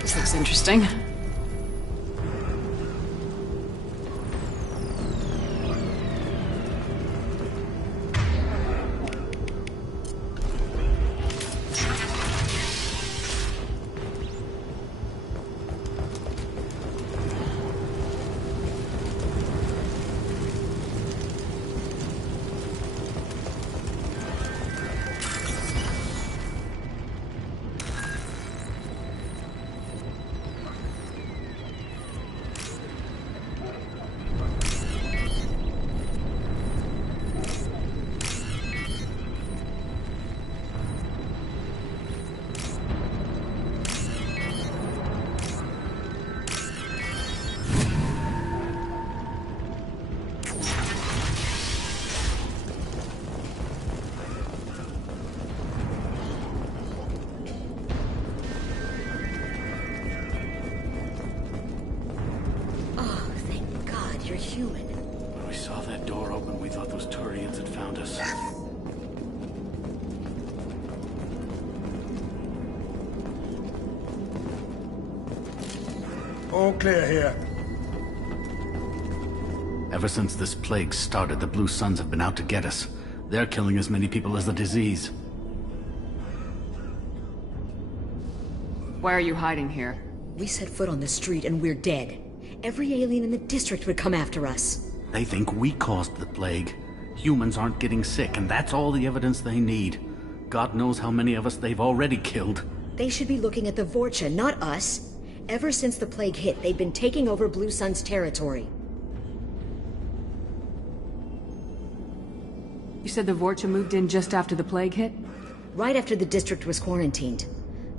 This looks interesting. You're human. When we saw that door open, we thought those Turians had found us. All clear here. Ever since this plague started, the Blue Suns have been out to get us. They're killing as many people as the disease. Why are you hiding here? We set foot on the street and we're dead. Every alien in the district would come after us. They think we caused the plague. Humans aren't getting sick, and that's all the evidence they need. God knows how many of us they've already killed. They should be looking at the Vorcha, not us. Ever since the plague hit, they've been taking over Blue Sun's territory. You said the Vorcha moved in just after the plague hit? Right after the district was quarantined.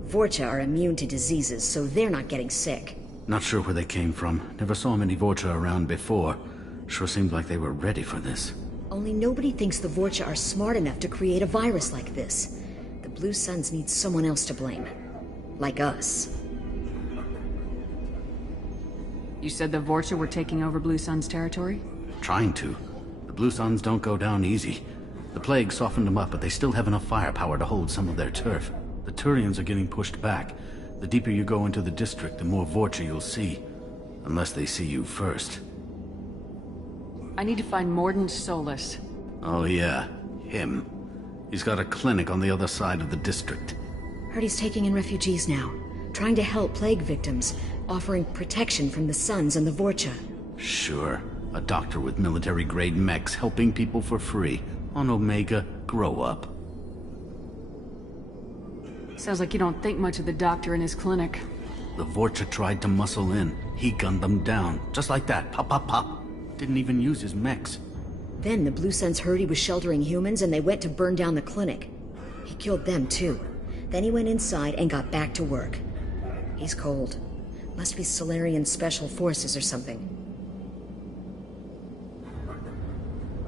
Vorcha are immune to diseases, so they're not getting sick. Not sure where they came from. Never saw many Vorcha around before. Sure seemed like they were ready for this. Only nobody thinks the Vorcha are smart enough to create a virus like this. The Blue Suns need someone else to blame. Like us. You said the Vorcha were taking over Blue Sun's territory? Trying to. The Blue Suns don't go down easy. The plague softened them up, but they still have enough firepower to hold some of their turf. The Turians are getting pushed back. The deeper you go into the district, the more Vorcha you'll see. Unless they see you first. I need to find Morden Solus. Oh yeah, him. He's got a clinic on the other side of the district. Heard he's taking in refugees now. Trying to help plague victims. Offering protection from the Suns and the Vorcha. Sure. A doctor with military-grade mechs helping people for free. On Omega, grow up. Sounds like you don't think much of the doctor in his clinic. The Vorcha tried to muscle in. He gunned them down. Just like that. Pop, pop, pop. Didn't even use his mechs. Then the Blue Suns heard he was sheltering humans and they went to burn down the clinic. He killed them too. Then he went inside and got back to work. He's cold. Must be Solarian Special Forces or something.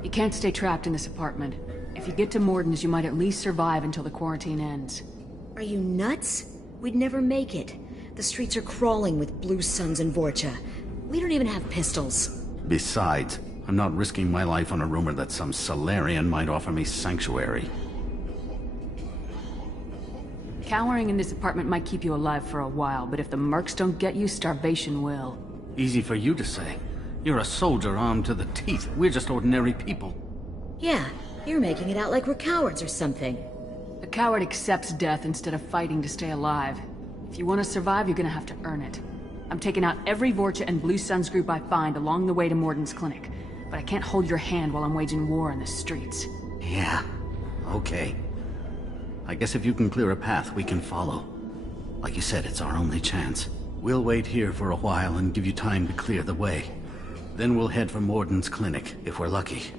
You can't stay trapped in this apartment. If you get to Morden's, you might at least survive until the quarantine ends. Are you nuts? We'd never make it. The streets are crawling with Blue Suns and Vorcha. We don't even have pistols. Besides, I'm not risking my life on a rumor that some Solarian might offer me sanctuary. Cowering in this apartment might keep you alive for a while, but if the mercs don't get you, starvation will. Easy for you to say. You're a soldier armed to the teeth. We're just ordinary people. Yeah, you're making it out like we're cowards or something. A coward accepts death instead of fighting to stay alive. If If you want to survive, you're gonna have to earn it. I'm taking out every Vorcha and Blue Suns group I find along the way to Morden's clinic. But I can't hold your hand while I'm waging war in the streets. Yeah, okay. I guess if you can clear a path, we can follow. Like you said, it's our only chance. We'll wait here for a while and give you time to clear the way. Then we'll head for Morden's clinic, if we're lucky.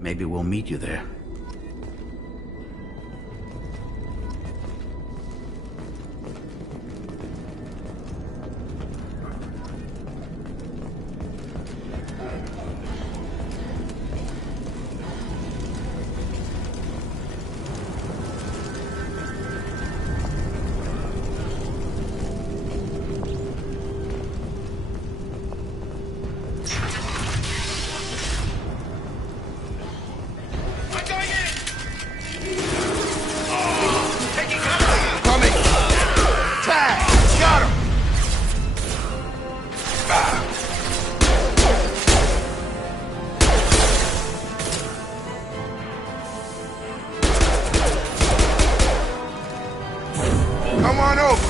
Maybe we'll meet you there. Come on over.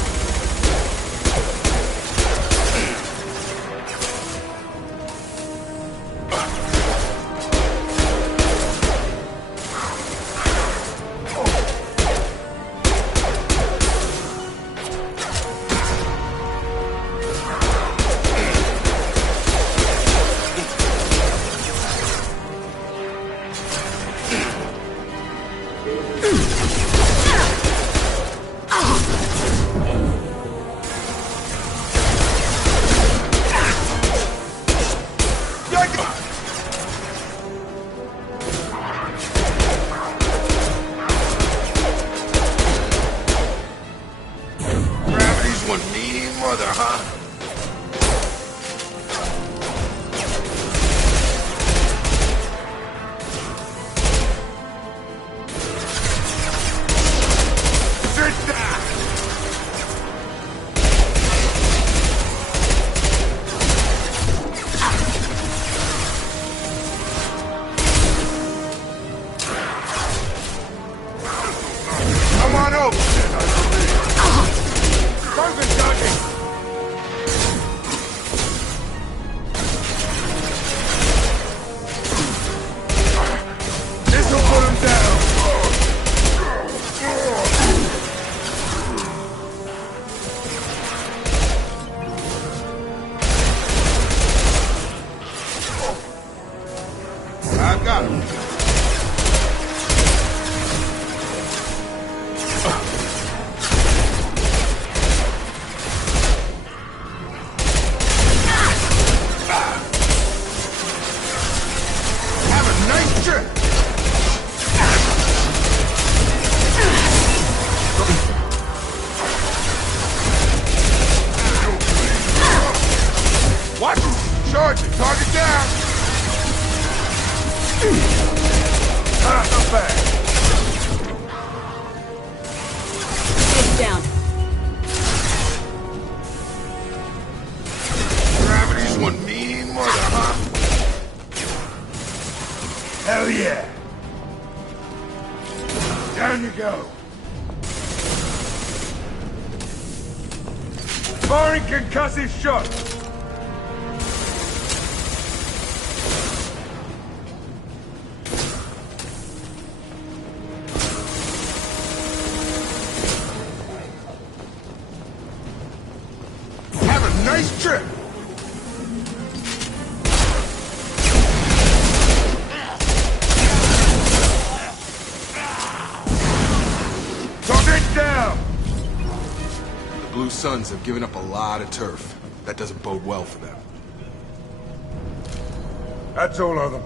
One mean mother, huh? Sit down! Come on over! This'll put him down. I've got him. Watch him! Charge it! Target down! Not bad. It's down. Gravity's one mean mother, huh? Hell yeah! Down you go! Firing concussive shot! Nice trip! Target down! The Blue Suns have given up a lot of turf. That doesn't bode well for them. That's all of them.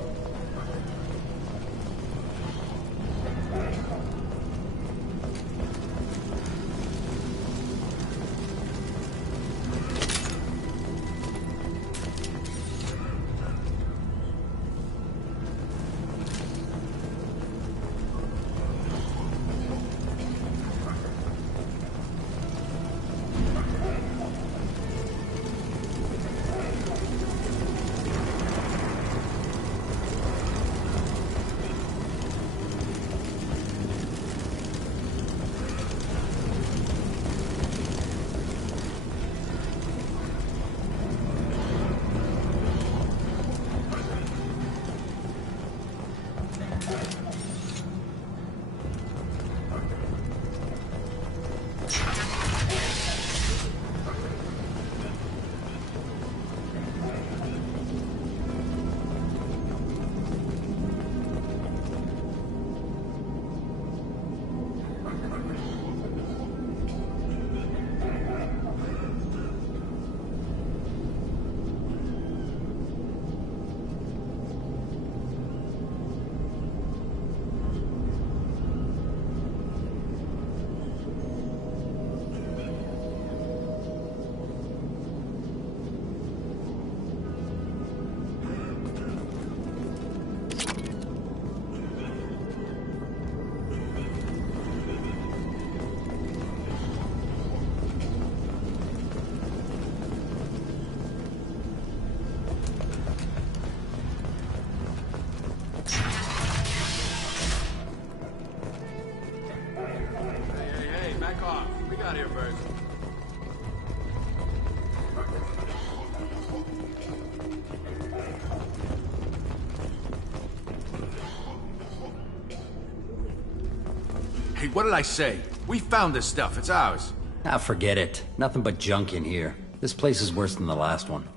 what did I say? We found this stuff, it's ours. Ah, forget it. Nothing but junk in here. This place is worse than the last one.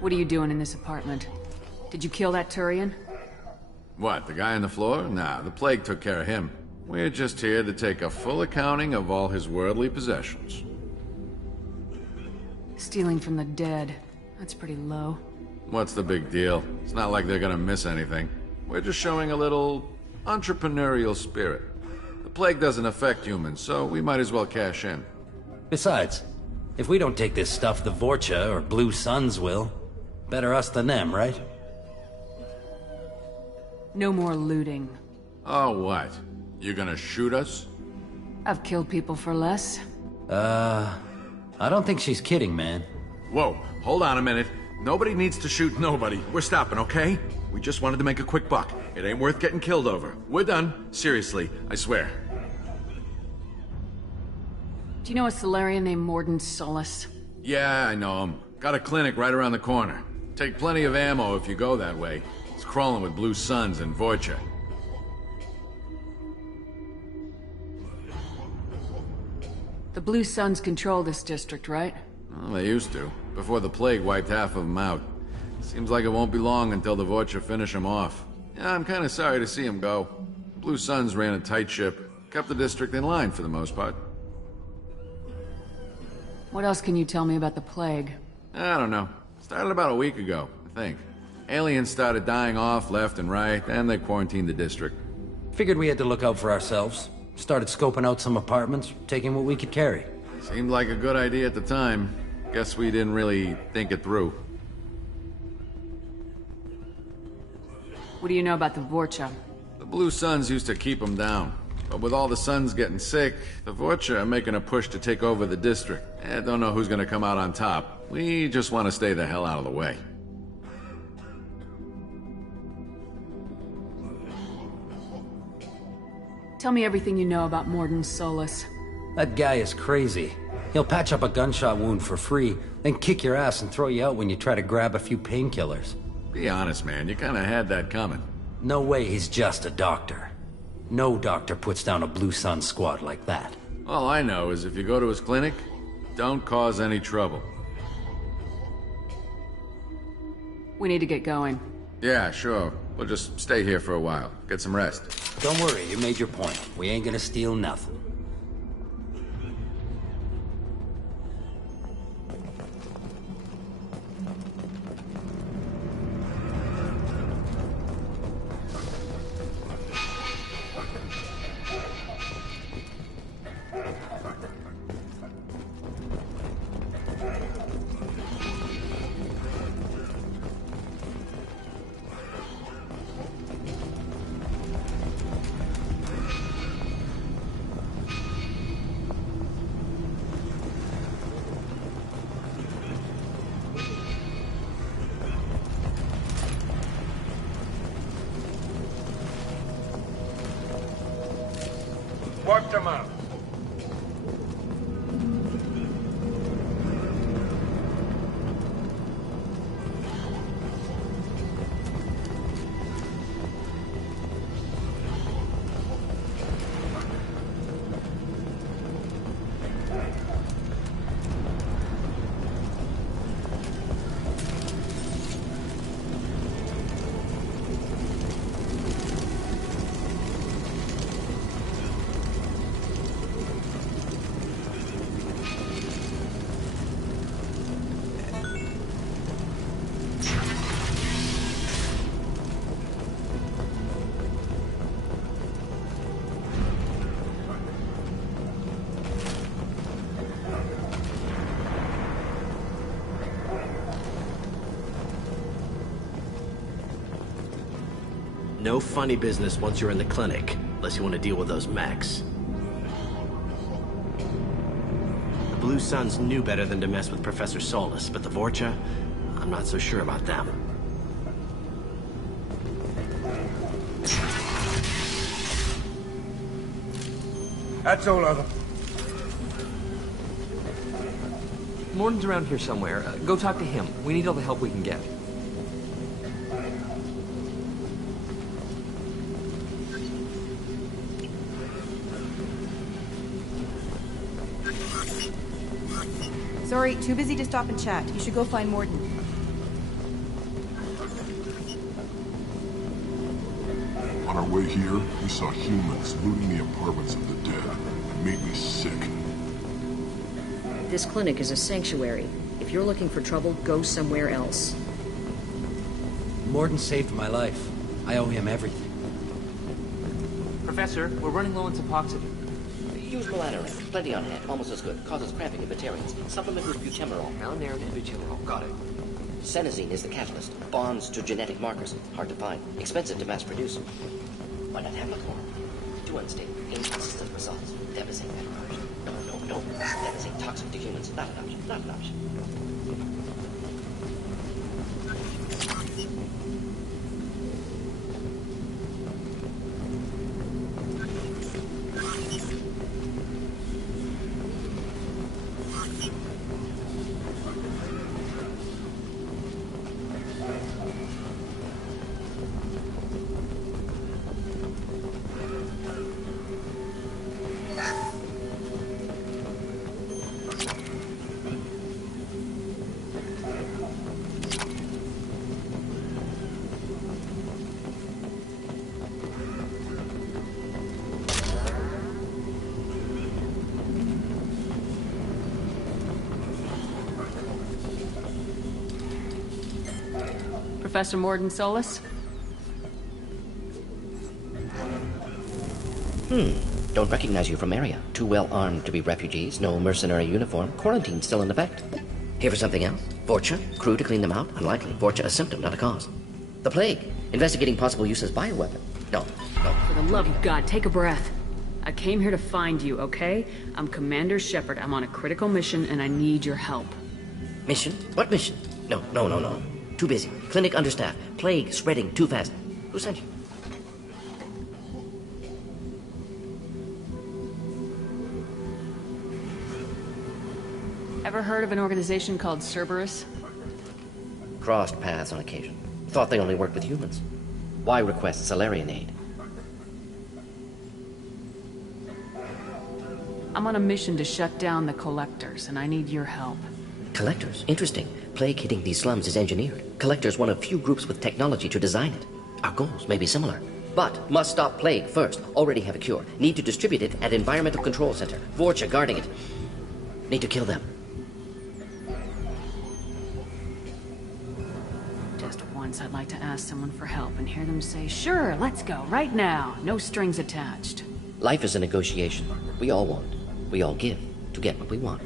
What are you doing in this apartment? Did you kill that Turian? What, the guy on the floor? Nah, the plague took care of him. We're just here to take a full accounting of all his worldly possessions. Stealing from the dead. That's pretty low. What's the big deal? It's not like they're gonna miss anything. We're just showing a little entrepreneurial spirit. The plague doesn't affect humans, so we might as well cash in. Besides, if we don't take this stuff, the Vorcha or Blue Suns will. Better us than them, right? No more looting. Oh, what? You gonna shoot us? I've killed people for less. I don't think she's kidding, man. Whoa, hold on a minute. Nobody needs to shoot nobody. We're stopping, okay? We just wanted to make a quick buck. It ain't worth getting killed over. We're done. Seriously, I swear. Do you know a Solarian named Morden Solus? Yeah, I know him. Got a clinic right around the corner. Take plenty of ammo if you go that way. It's crawling with Blue Suns and Vorcha. The Blue Suns control this district, right? Well, they used to, before the plague wiped half of them out. Seems like it won't be long until the Vorcha finish them off. Yeah, I'm kinda sorry to see them go. Blue Suns ran a tight ship, kept the district in line for the most part. What else can you tell me about the plague? I don't know. Started about a week ago, I think. Aliens started dying off left and right, and they quarantined the district. Figured we had to look out for ourselves. Started scoping out some apartments, taking what we could carry. Seemed like a good idea at the time. Guess we didn't really think it through. What do you know about the Vorcha? The Blue Suns used to keep them down. But with all the Suns getting sick, the Vorcha are making a push to take over the district. I don't know who's gonna come out on top. We just want to stay the hell out of the way. Tell me everything you know about Morden Solus. That guy is crazy. He'll patch up a gunshot wound for free, then kick your ass and throw you out when you try to grab a few painkillers. Be honest, man. You kinda had that coming. No way he's just a doctor. No doctor puts down a Blue Sun squad like that. All I know is if you go to his clinic, don't cause any trouble. We need to get going. Yeah, sure. We'll just stay here for a while. Get some rest. Don't worry, you made your point. We ain't gonna steal nothing. Wipe them out. No funny business once you're in the clinic, unless you want to deal with those mechs. The Blue Suns knew better than to mess with Professor Solus, but the Vorcha, I'm not so sure about them. That's all of them. Morden's around here somewhere. Go talk to him. We need all the help we can get. Sorry, too busy to stop and chat. You should go find Morden. On our way here, we saw humans looting the apartments of the dead. It made me sick. This clinic is a sanctuary. If you're looking for trouble, go somewhere else. Morden saved my life. I owe him everything. Professor, we're running low on Suboxone. Use melanorin. Plenty on hand. Almost as good. Causes cramping in Batarians. Supplement with butemerol. Malnarin and butemerol. Got it. Senesine is the catalyst. Bonds to genetic markers. Hard to find. Expensive to mass produce. Why not have Hemlock? Too unstable. Inconsistent results. Devastating conversion. No. Devastating toxic to humans. Not an option. Not an option. Professor Morden Solus? Don't recognize you from area. Too well armed to be refugees, no mercenary uniform, quarantine still in effect. Here for something else? Vorcha? Crew to clean them out? Unlikely. Vorcha a symptom, not a cause. The plague? Investigating possible use as bioweapon? No. For the love of God, take a breath. I came here to find you, okay? I'm Commander Shepard. I'm on a critical mission and I need your help. Mission? What mission? No. Too busy. Clinic understaffed. Plague spreading too fast. Who sent you? Ever heard of an organization called Cerberus? Crossed paths on occasion. Thought they only worked with humans. Why request Salarian aid? I'm on a mission to shut down the Collectors, and I need your help. Collectors? Interesting. Plague hitting these slums is engineered. Collectors one of few groups with technology to design it. Our goals may be similar. But must stop plague first. Already have a cure. Need to distribute it at Environmental Control Center. Vorcha guarding it. Need to kill them. Just once I'd like to ask someone for help and hear them say, sure, let's go, right now. No strings attached. Life is a negotiation. We all want. We all give to get what we want.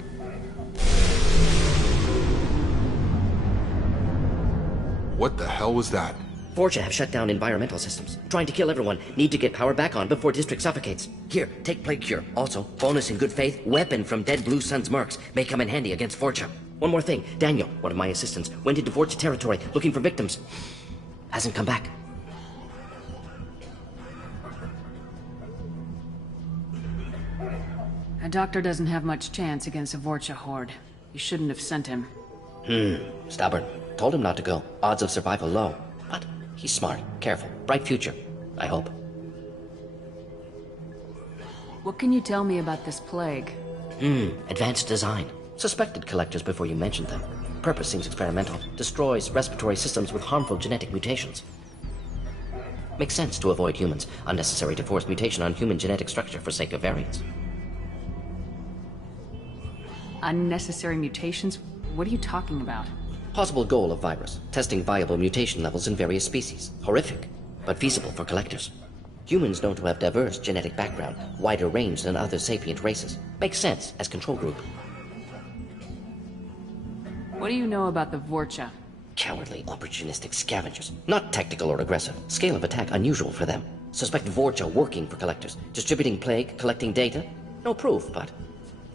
What the hell was that? Vorcha have shut down environmental systems. Trying to kill everyone. Need to get power back on before district suffocates. Here, take plague cure. Also, bonus in good faith, weapon from dead Blue Sun's mercs. May come in handy against Vorcha. One more thing. Daniel, one of my assistants, went into Vorcha territory looking for victims. Hasn't come back. A doctor doesn't have much chance against a Vorcha horde. You shouldn't have sent him. Stubborn. Told him not to go. Odds of survival low. But he's smart, careful, bright future. I hope. What can you tell me about this plague? Advanced design. Suspected collectors before you mentioned them. Purpose seems experimental. Destroys respiratory systems with harmful genetic mutations. Makes sense to avoid humans. Unnecessary to force mutation on human genetic structure for sake of variants. Unnecessary mutations? What are you talking about? Possible goal of virus. Testing viable mutation levels in various species. Horrific, but feasible for collectors. Humans known to have diverse genetic background, wider range than other sapient races. Makes sense as control group. What do you know about the Vorcha? Cowardly, opportunistic scavengers. Not tactical or aggressive. Scale of attack unusual for them. Suspect Vorcha working for collectors. Distributing plague, collecting data. No proof, but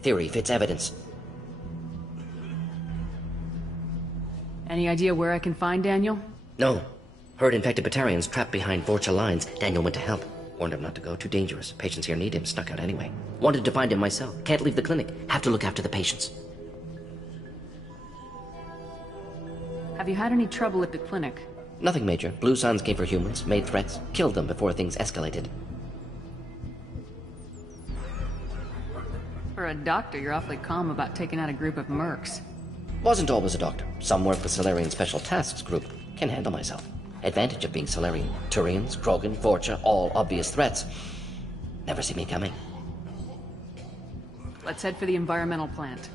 theory fits evidence. Any idea where I can find Daniel? No. Heard infected Batarians trapped behind Vorcha lines. Daniel went to help. Warned him not to go, too dangerous. Patients here need him, snuck out anyway. Wanted to find him myself. Can't leave the clinic. Have to look after the patients. Have you had any trouble at the clinic? Nothing major. Blue Suns came for humans, made threats, killed them before things escalated. For a doctor, you're awfully calm about taking out a group of mercs. Wasn't always a doctor. Some work with Solarian Special Tasks Group. Can handle myself. Advantage of being Solarian. Turians, Krogan, Vorcha, all obvious threats. Never see me coming. Let's head for the environmental plant.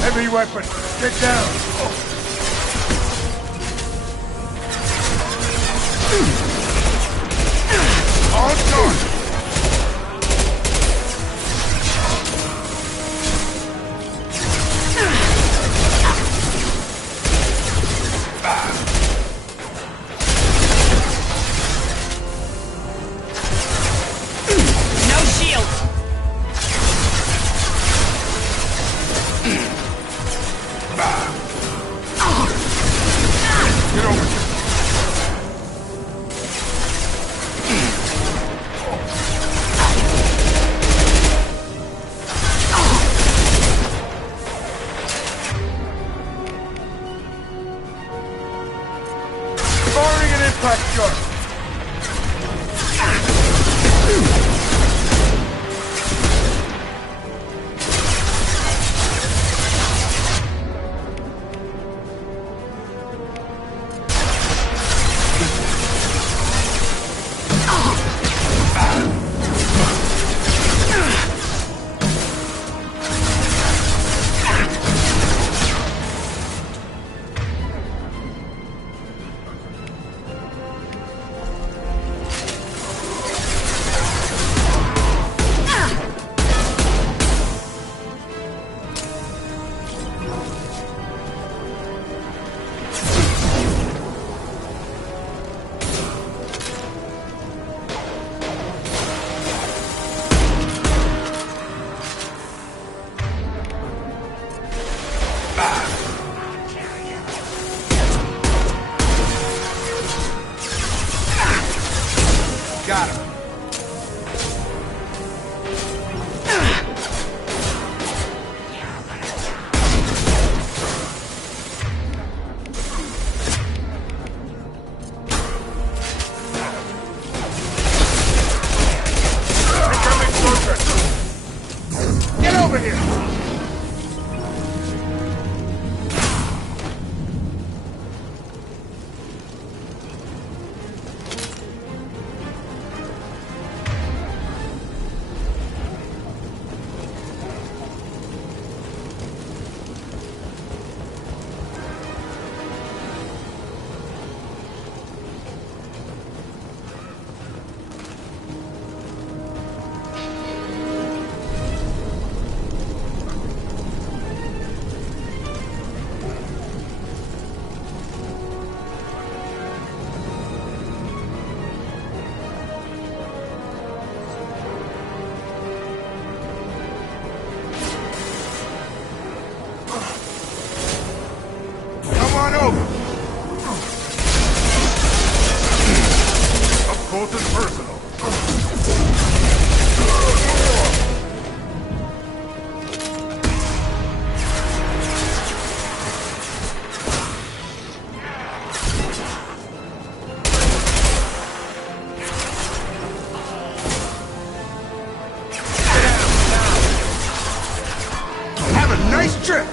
Heavy weapon! Get down! On guard! No shield! Get over here! Firing an impact shot! Got him. Incoming closer. Get over here. Come on over. Up close and personal. Have a nice trip.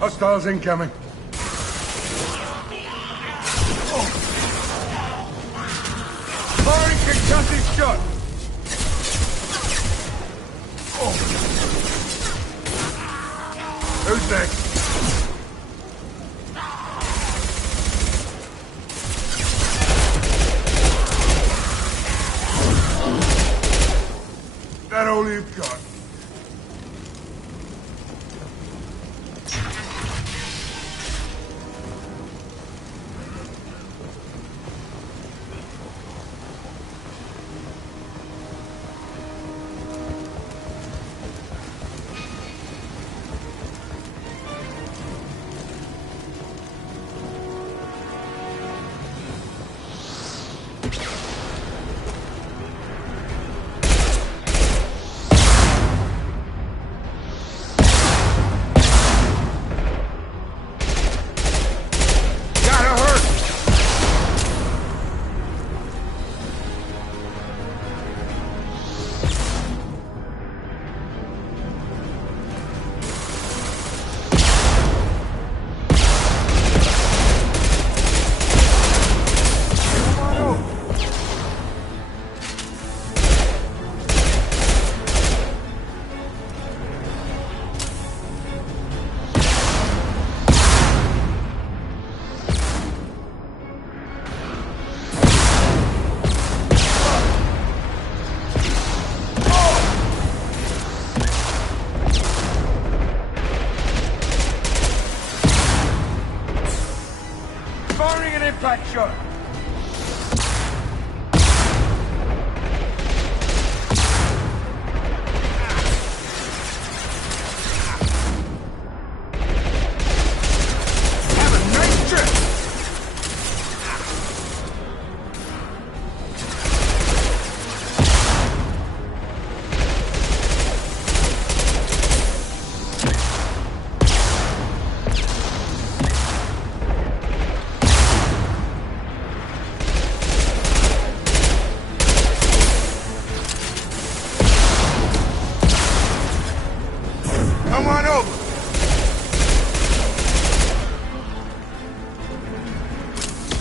Hostiles incoming. Firing concussive shot. Who's next? That all you've got? Firing an impact shot. Have a nice trip. Come on over.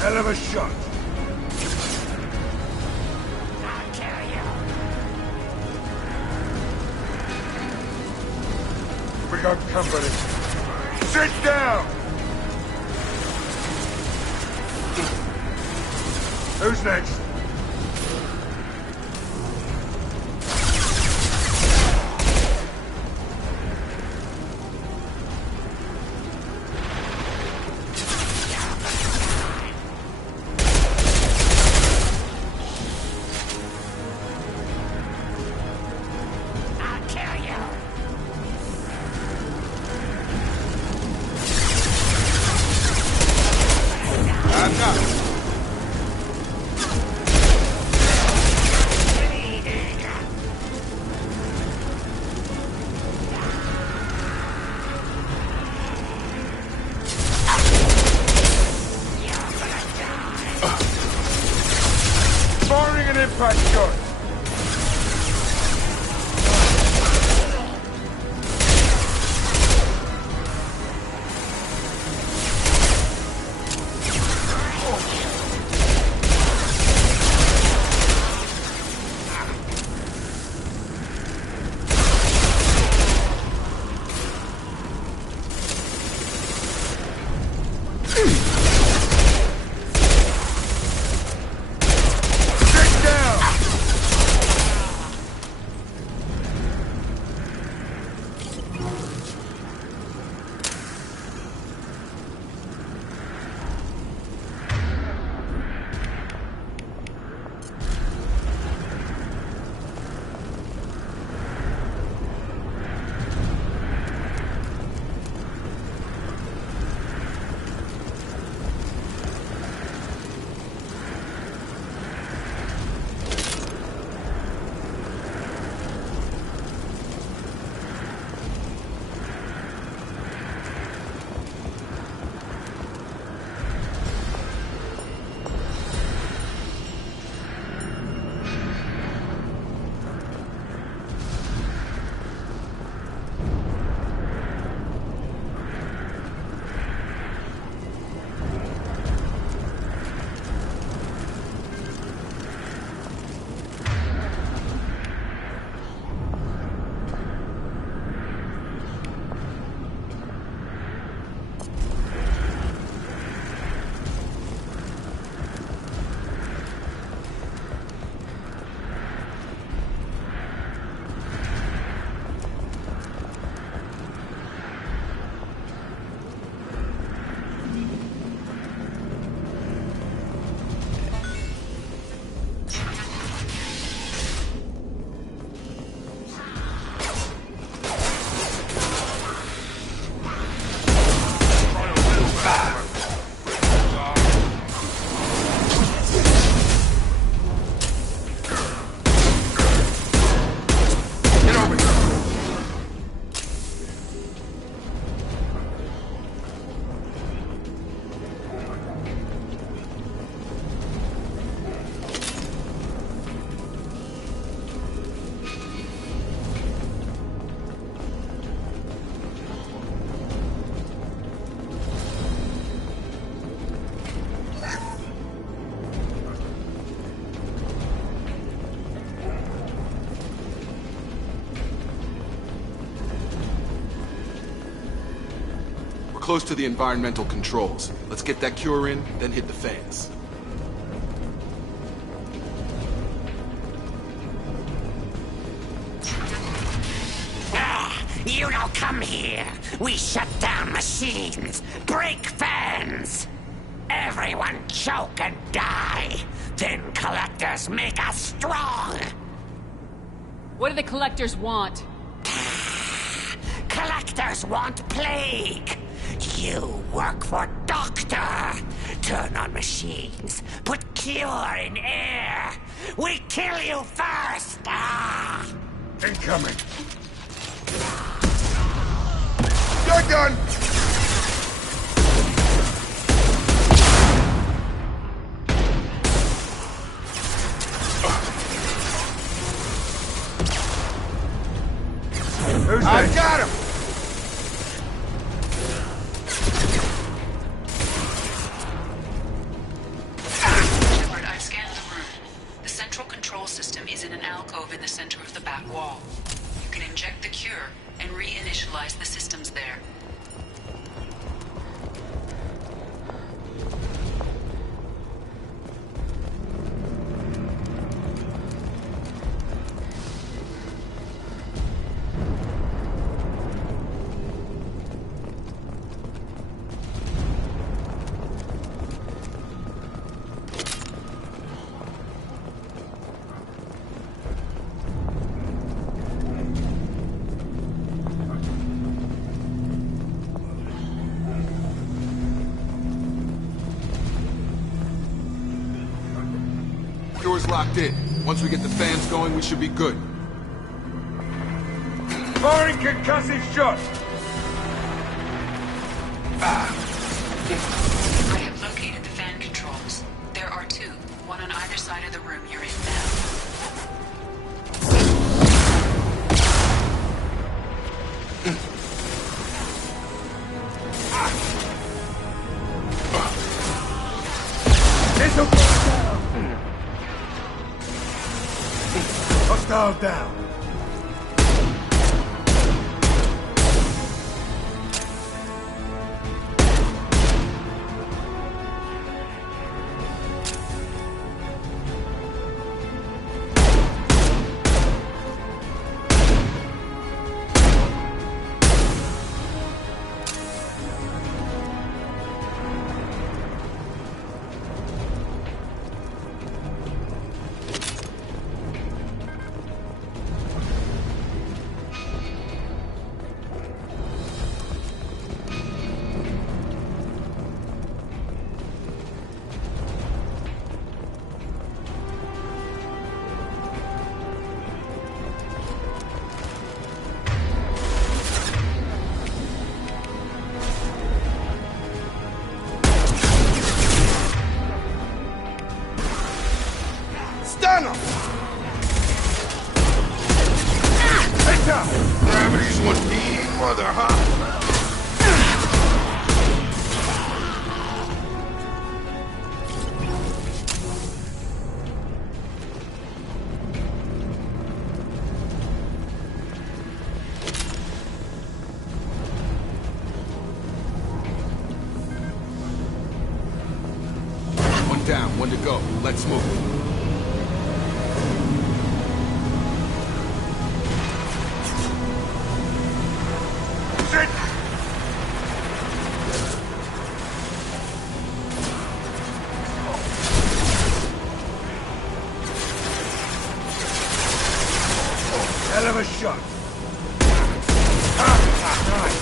Hell of a shot. I'll kill you. We got company. Sit down. Who's next? I'll kill you. I'm not. Firing an impact shot. Sit down. We're close to the environmental controls. Let's get that cure in, then hit the fans. You don't come here. We shut down machines, break fans. Everyone choke and die. Then collectors make us strong. What do the collectors want? Collectors want plague. You work for Doctor. Turn on machines. Put cure in air. We kill you first. Incoming. You're done! Who's I next? got him! Shepard, I've scanned the room. The central control system is in an alcove in the center of the back wall. You can inject the cure and reinitialize the systems there. Cure's locked in. Once we get the fans going, we should be good. Firing concussive shot! I have located the fan controls. There are two, one on either side of the room you're in now. This'll go down! Hostile down. Stun him! Heads up! Gravity's one mean mother, huh? One down, one to go. Let's move. Hell of a shot. Nice.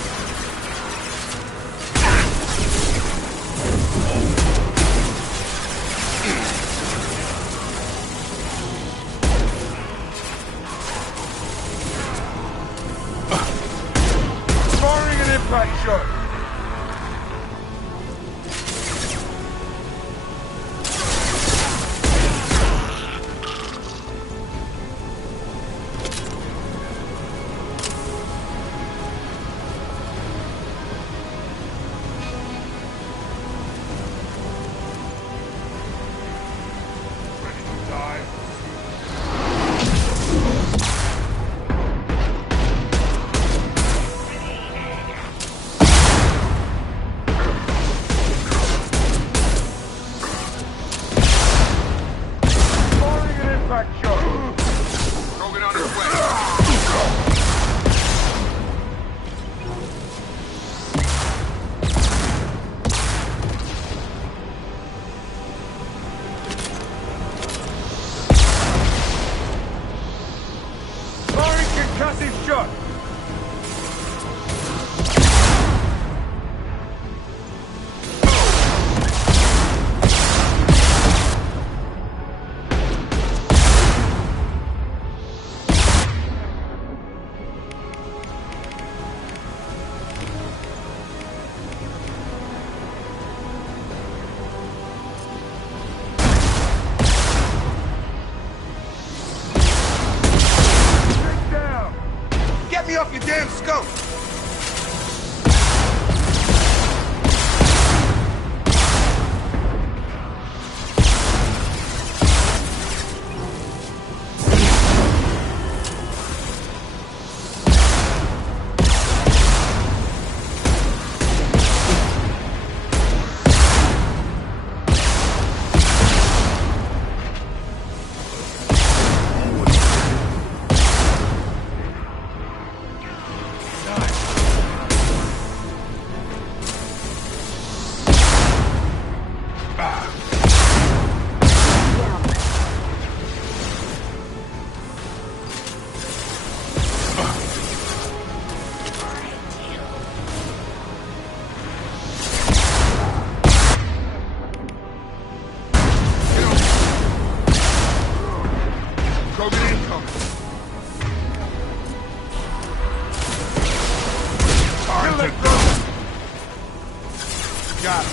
Got him.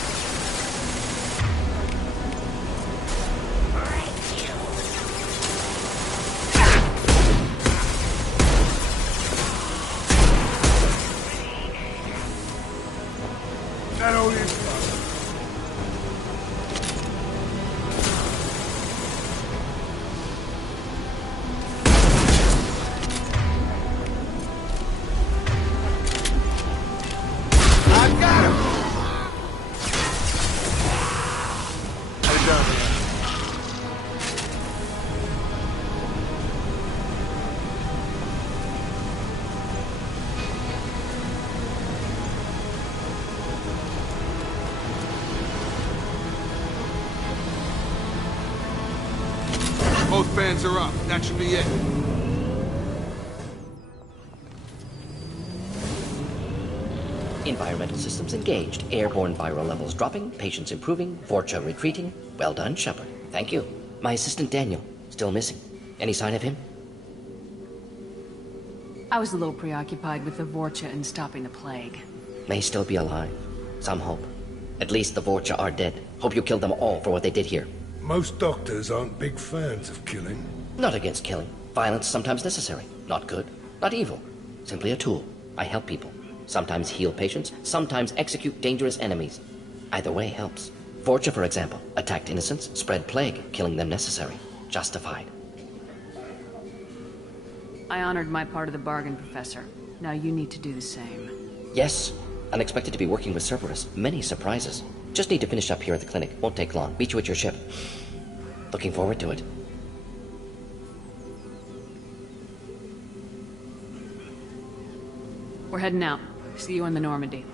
That only is fun. I got him! Hey, down here. Both fans are up. That should be it. Environmental systems engaged. Airborne viral levels dropping. Patients improving. Vorcha retreating. Well done, Shepard. Thank you. My assistant Daniel. Still missing. Any sign of him? I was a little preoccupied with the Vorcha and stopping the plague. May still be alive. Some hope. At least the Vorcha are dead. Hope you killed them all for what they did here. Most doctors aren't big fans of killing. Not against killing. Violence is sometimes necessary. Not good. Not evil. Simply a tool. I help people. Sometimes heal patients. Sometimes execute dangerous enemies. Either way helps. Vorcha, for example, attacked innocents, spread plague, killing them necessary. Justified. I honored my part of the bargain, Professor. Now you need to do the same. Yes. Unexpected to be working with Cerberus. Many surprises. Just need to finish up here at the clinic. Won't take long. Meet you at your ship. Looking forward to it. We're heading out. See you on the Normandy.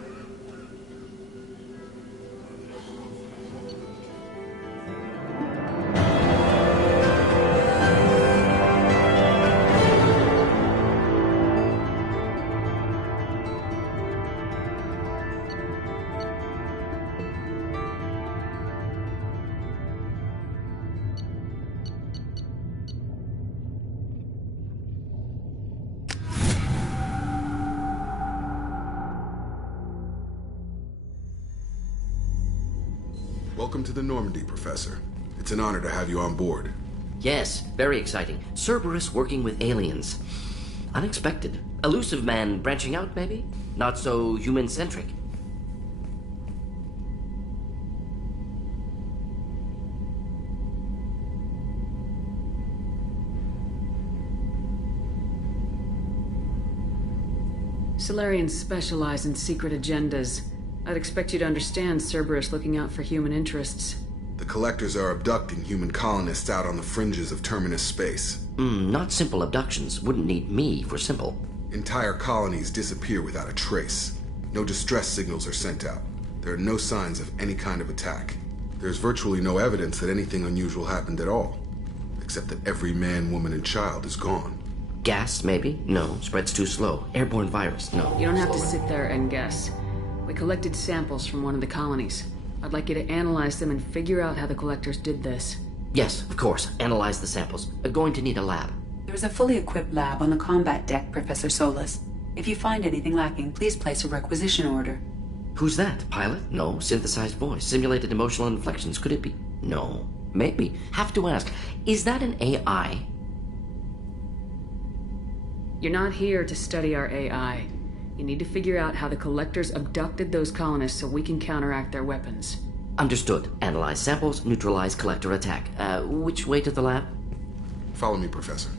Welcome to the Normandy, Professor. It's an honor to have you on board. Yes, very exciting. Cerberus working with aliens. Unexpected. Elusive man branching out, maybe? Not so human-centric. Solarians specialize in secret agendas. I'd expect you to understand Cerberus looking out for human interests. The Collectors are abducting human colonists out on the fringes of Terminus space. Not simple abductions. Wouldn't need me for simple. Entire colonies disappear without a trace. No distress signals are sent out. There are no signs of any kind of attack. There's virtually no evidence that anything unusual happened at all. Except that every man, woman, and child is gone. Gas, maybe? No. Spreads too slow. Airborne virus? No. You don't have to sit there and guess. We collected samples from one of the colonies. I'd like you to analyze them and figure out how the Collectors did this. Yes, of course. Analyze the samples. Going to need a lab. There's a fully equipped lab on the combat deck, Professor Solis. If you find anything lacking, please place a requisition order. Who's that? Pilot? No. Synthesized voice. Simulated emotional inflections. Could it be? No. Maybe. Have to ask. Is that an AI? You're not here to study our AI. You need to figure out how the Collectors abducted those colonists so we can counteract their weapons. Understood. Analyze samples, neutralize Collector attack. Which way to the lab? Follow me, Professor.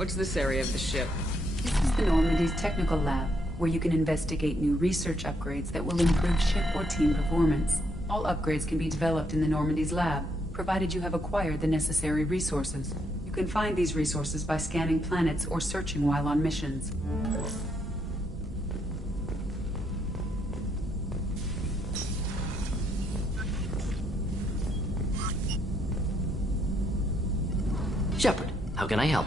What's this area of the ship? This is the Normandy's technical lab, where you can investigate new research upgrades that will improve ship or team performance. All upgrades can be developed in the Normandy's lab, provided you have acquired the necessary resources. You can find these resources by scanning planets or searching while on missions. Shepard, how can I help?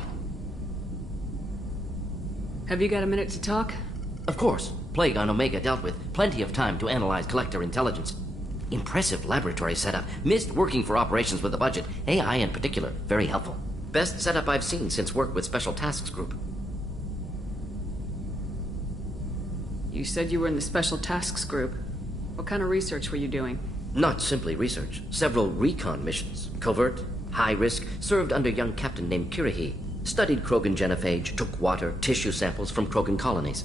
Have you got a minute to talk? Of course. Plague on Omega dealt with. Plenty of time to analyze collector intelligence. Impressive laboratory setup. Missed working for operations with a budget. AI in particular. Very helpful. Best setup I've seen since work with Special Tasks Group. You said you were in the Special Tasks Group. What kind of research were you doing? Not simply research. Several recon missions. Covert, high risk, served under a young captain named Kirahi. Studied Krogan genophage, took water, tissue samples from Krogan colonies.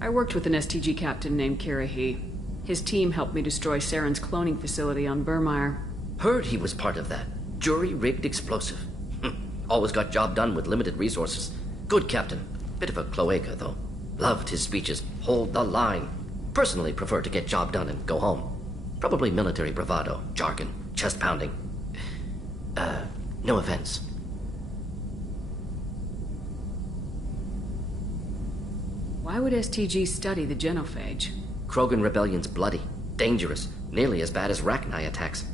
I worked with an STG captain named Kirahi. His team helped me destroy Saren's cloning facility on Burmire. Heard he was part of that. Jury-rigged explosive. Always got job done with limited resources. Good captain. Bit of a cloaca, though. Loved his speeches. Hold the line. Personally prefer to get job done and go home. Probably military bravado, jargon, chest pounding. No offense. Why would STG study the genophage? Krogan rebellion's bloody, dangerous, nearly as bad as Rachni attacks.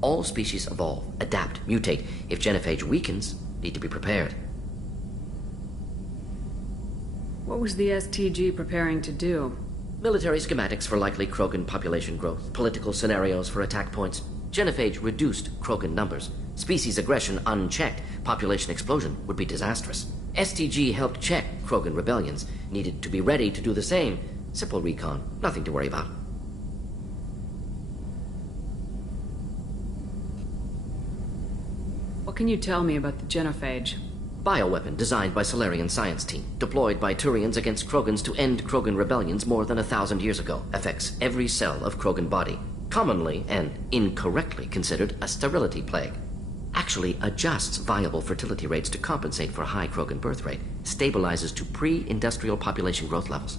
All species evolve, adapt, mutate. If genophage weakens, need to be prepared. What was the STG preparing to do? Military schematics for likely Krogan population growth, political scenarios for attack points. Genophage reduced Krogan numbers. Species aggression unchecked, population explosion would be disastrous. STG helped check Krogan rebellions, needed to be ready to do the same. Simple recon, nothing to worry about. What can you tell me about the genophage? Bioweapon designed by Solarian science team, deployed by Turians against Krogans to end Krogan rebellions more than 1,000 years ago. Affects every cell of Krogan body. Commonly and incorrectly considered a sterility plague. Actually adjusts viable fertility rates to compensate for high Krogan birth rate. Stabilizes to pre-industrial population growth levels.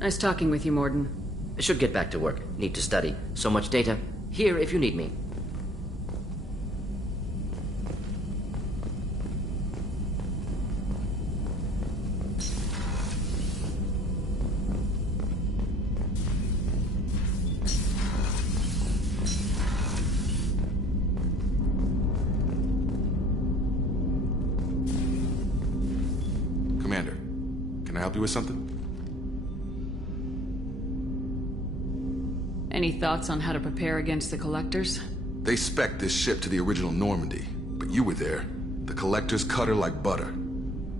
Nice talking with you, Morden. I should get back to work. Need to study. So much data. Here if you need me. Commander, can I help you with something? Any thoughts on how to prepare against the Collectors? They spec'd this ship to the original Normandy, but you were there. The Collectors cut her like butter.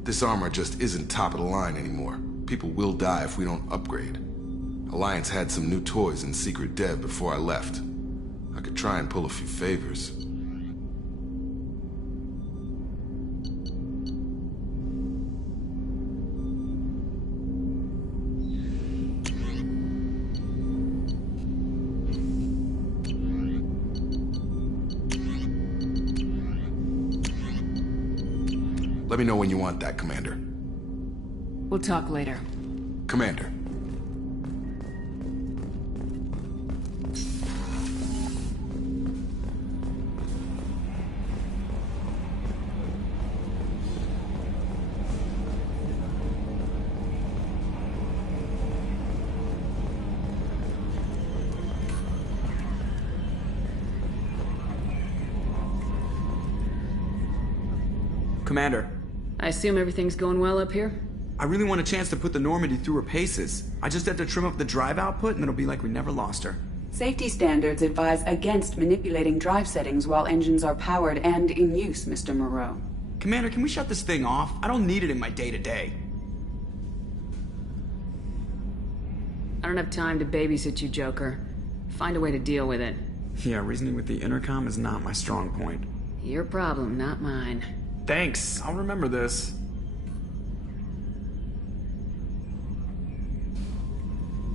This armor just isn't top of the line anymore. People will die if we don't upgrade. Alliance had some new toys in secret dev before I left. I could try and pull a few favors. Let me know when you want that, Commander. We'll talk later. Commander. Commander. I assume everything's going well up here? I really want a chance to put the Normandy through her paces. I just have to trim up the drive output and it'll be like we never lost her. Safety standards advise against manipulating drive settings while engines are powered and in use, Mr. Moreau. Commander, can we shut this thing off? I don't need it in my day-to-day. I don't have time to babysit you, Joker. Find a way to deal with it. Yeah, reasoning with the intercom is not my strong point. Your problem, not mine. Thanks, I'll remember this.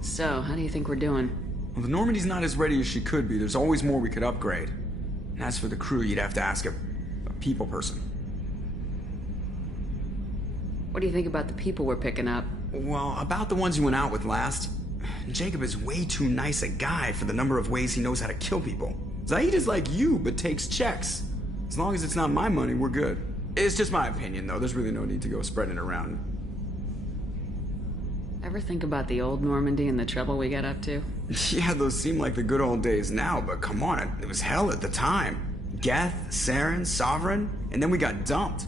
So, how do you think we're doing? Well, the Normandy's not as ready as she could be. There's always more we could upgrade. And as for the crew, you'd have to ask a people person. What do you think about the people we're picking up? Well, about the ones you went out with last. Jacob is way too nice a guy for the number of ways he knows how to kill people. Zaid is like you, but takes checks. As long as it's not my money, we're good. It's just my opinion, though. There's really no need to go spreading it around. Ever think about the old Normandy and the trouble we got up to? Yeah, those seem like the good old days now, but come on, it was hell at the time. Geth, Saren, Sovereign, and then we got dumped.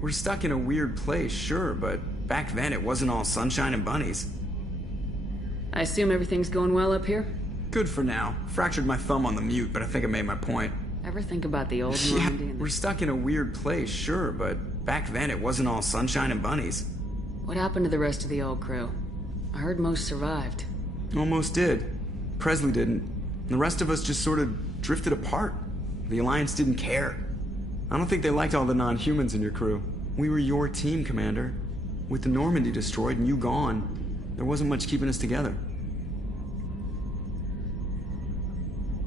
We're stuck in a weird place, sure, but back then it wasn't all sunshine and bunnies. I assume everything's going well up here? Good for now. Fractured my thumb on the mute, but I think I made my point. Ever think about the old Yeah, Normandy and we're stuck in a weird place, sure, but back then it wasn't all sunshine and bunnies. What happened to the rest of the old crew? I heard most survived. Almost did. Presley didn't. The rest of us just sort of drifted apart. The Alliance didn't care. I don't think they liked all the non-humans in your crew. We were your team, Commander. With the Normandy destroyed and you gone, there wasn't much keeping us together.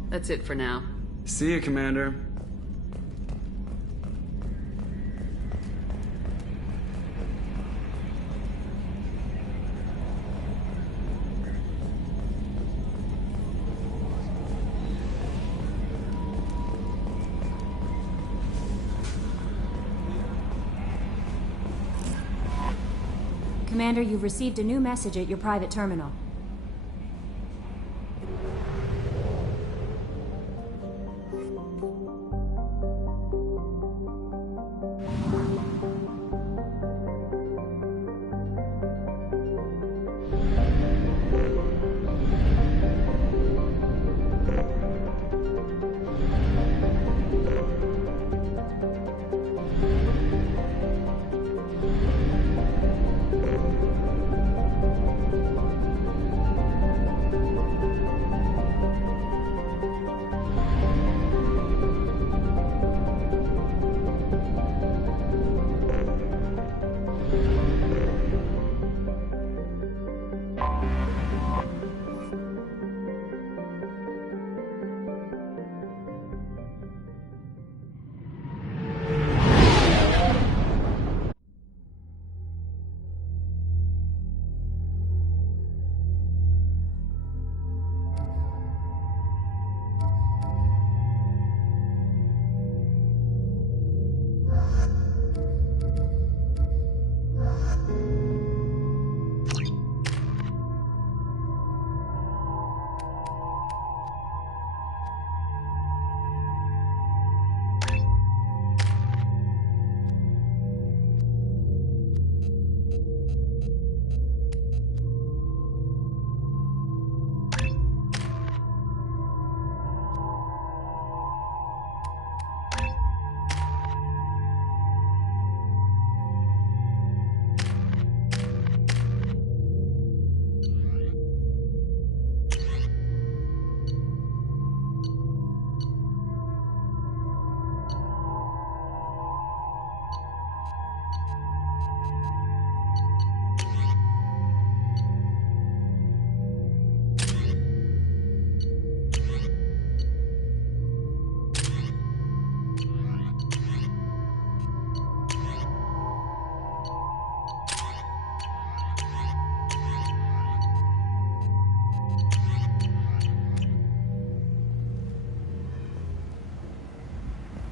That's it for now. See ya, Commander. Commander, you've received a new message at your private terminal.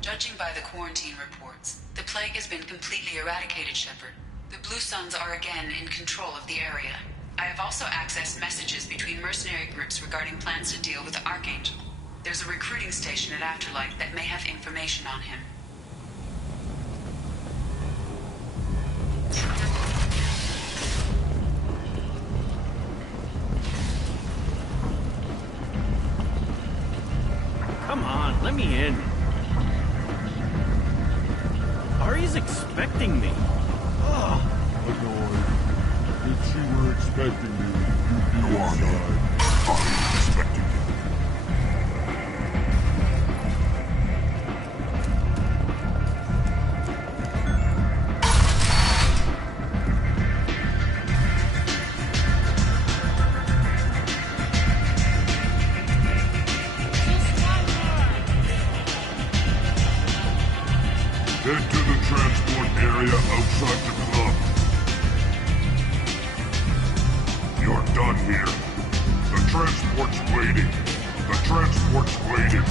Judging by the quarantine reports, the plague has been completely eradicated, Shepard. The Blue Suns are again in control of the area. I have also accessed messages between mercenary groups regarding plans to deal with the Archangel. There's a recruiting station at Afterlight that may have information on him. Come on, let me in. Ari's expecting me. Ugh. Annoyed. If she were expecting me, you'd be inside. I'm expecting you. Head to the transport area outside the club. You're done here. The transport's waiting. The transport's waiting.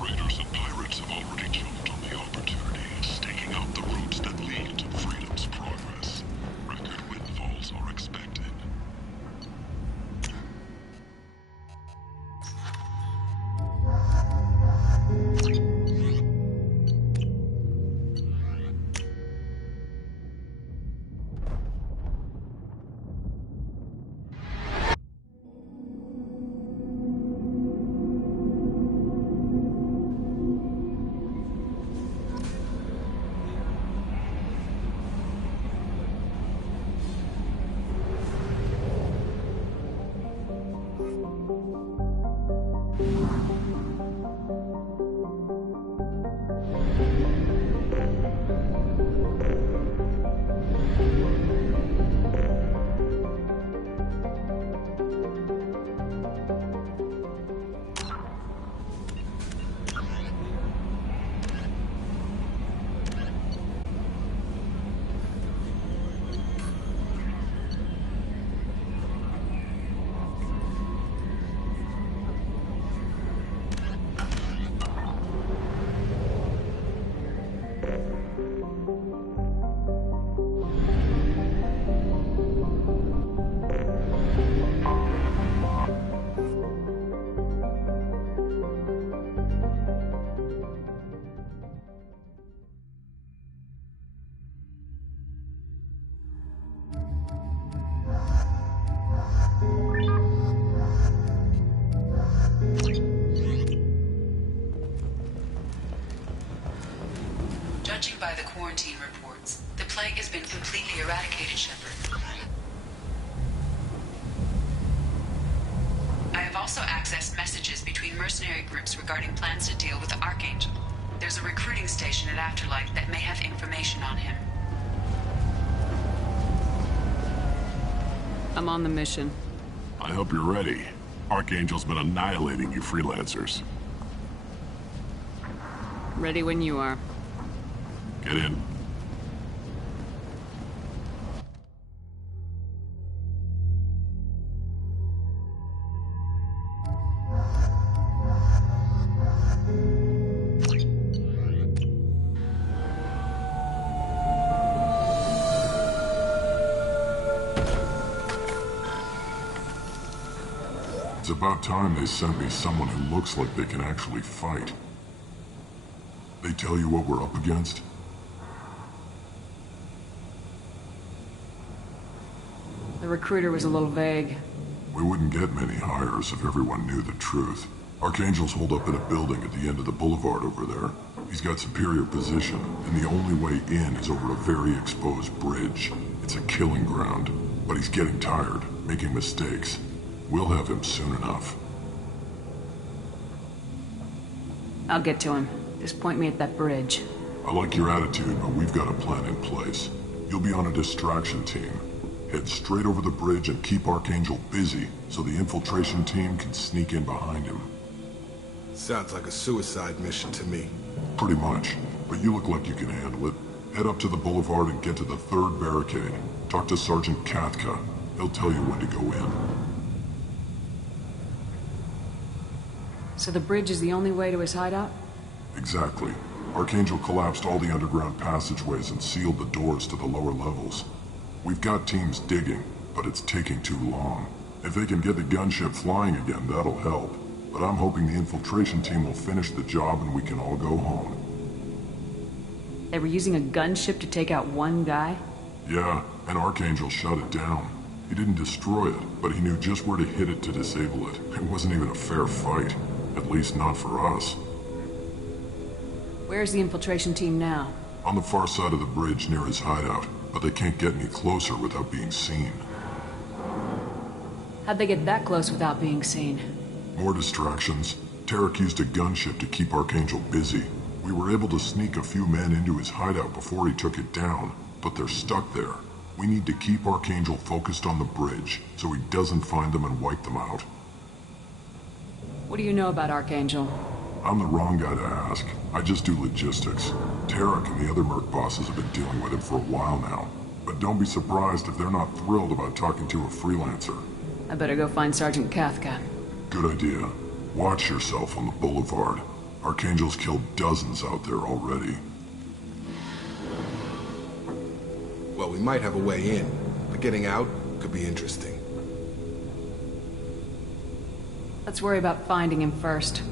Raiders and pirates have already jumped on the opportunity, staking out the routes that lead to freedom's progress. Record windfalls are expected. Judging by the quarantine reports, the plague has been completely eradicated, Shepard. I have also accessed messages between mercenary groups regarding plans to deal with the Archangel. There's a recruiting station at Afterlife that may have information on him. I'm on the mission. I hope you're ready. Archangel's been annihilating you freelancers. Ready when you are. Get in. It's about time they sent me someone who looks like they can actually fight. They tell you what we're up against? The recruiter was a little vague. We wouldn't get many hires if everyone knew the truth. Archangel's holed up in a building at the end of the boulevard over there. He's got superior position, and the only way in is over a very exposed bridge. It's a killing ground, but he's getting tired, making mistakes. We'll have him soon enough. I'll get to him. Just point me at that bridge. I like your attitude, but we've got a plan in place. You'll be on a distraction team. Head straight over the bridge and keep Archangel busy, so the infiltration team can sneak in behind him. Sounds like a suicide mission to me. Pretty much, but you look like you can handle it. Head up to the boulevard and get to the 3rd barricade. Talk to Sergeant Katka. He'll tell you when to go in. So the bridge is the only way to his hideout? Exactly. Archangel collapsed all the underground passageways and sealed the doors to the lower levels. We've got teams digging, but it's taking too long. If they can get the gunship flying again, that'll help. But I'm hoping the infiltration team will finish the job and we can all go home. They were using a gunship to take out one guy? Yeah, and Archangel shut it down. He didn't destroy it, but he knew just where to hit it to disable it. It wasn't even a fair fight. At least not for us. Where's the infiltration team now? On the far side of the bridge near his hideout, but they can't get any closer without being seen. How'd they get that close without being seen? More distractions. Tarek used a gunship to keep Archangel busy. We were able to sneak a few men into his hideout before he took it down, but they're stuck there. We need to keep Archangel focused on the bridge, so he doesn't find them and wipe them out. What do you know about Archangel? I'm the wrong guy to ask. I just do logistics. Tarek and the other merc bosses have been dealing with him for a while now. But don't be surprised if they're not thrilled about talking to a freelancer. I better go find Sergeant Katka. Good idea. Watch yourself on the boulevard. Archangel's killed dozens out there already. Well, we might have a way in, but getting out could be interesting. Let's worry about finding him first.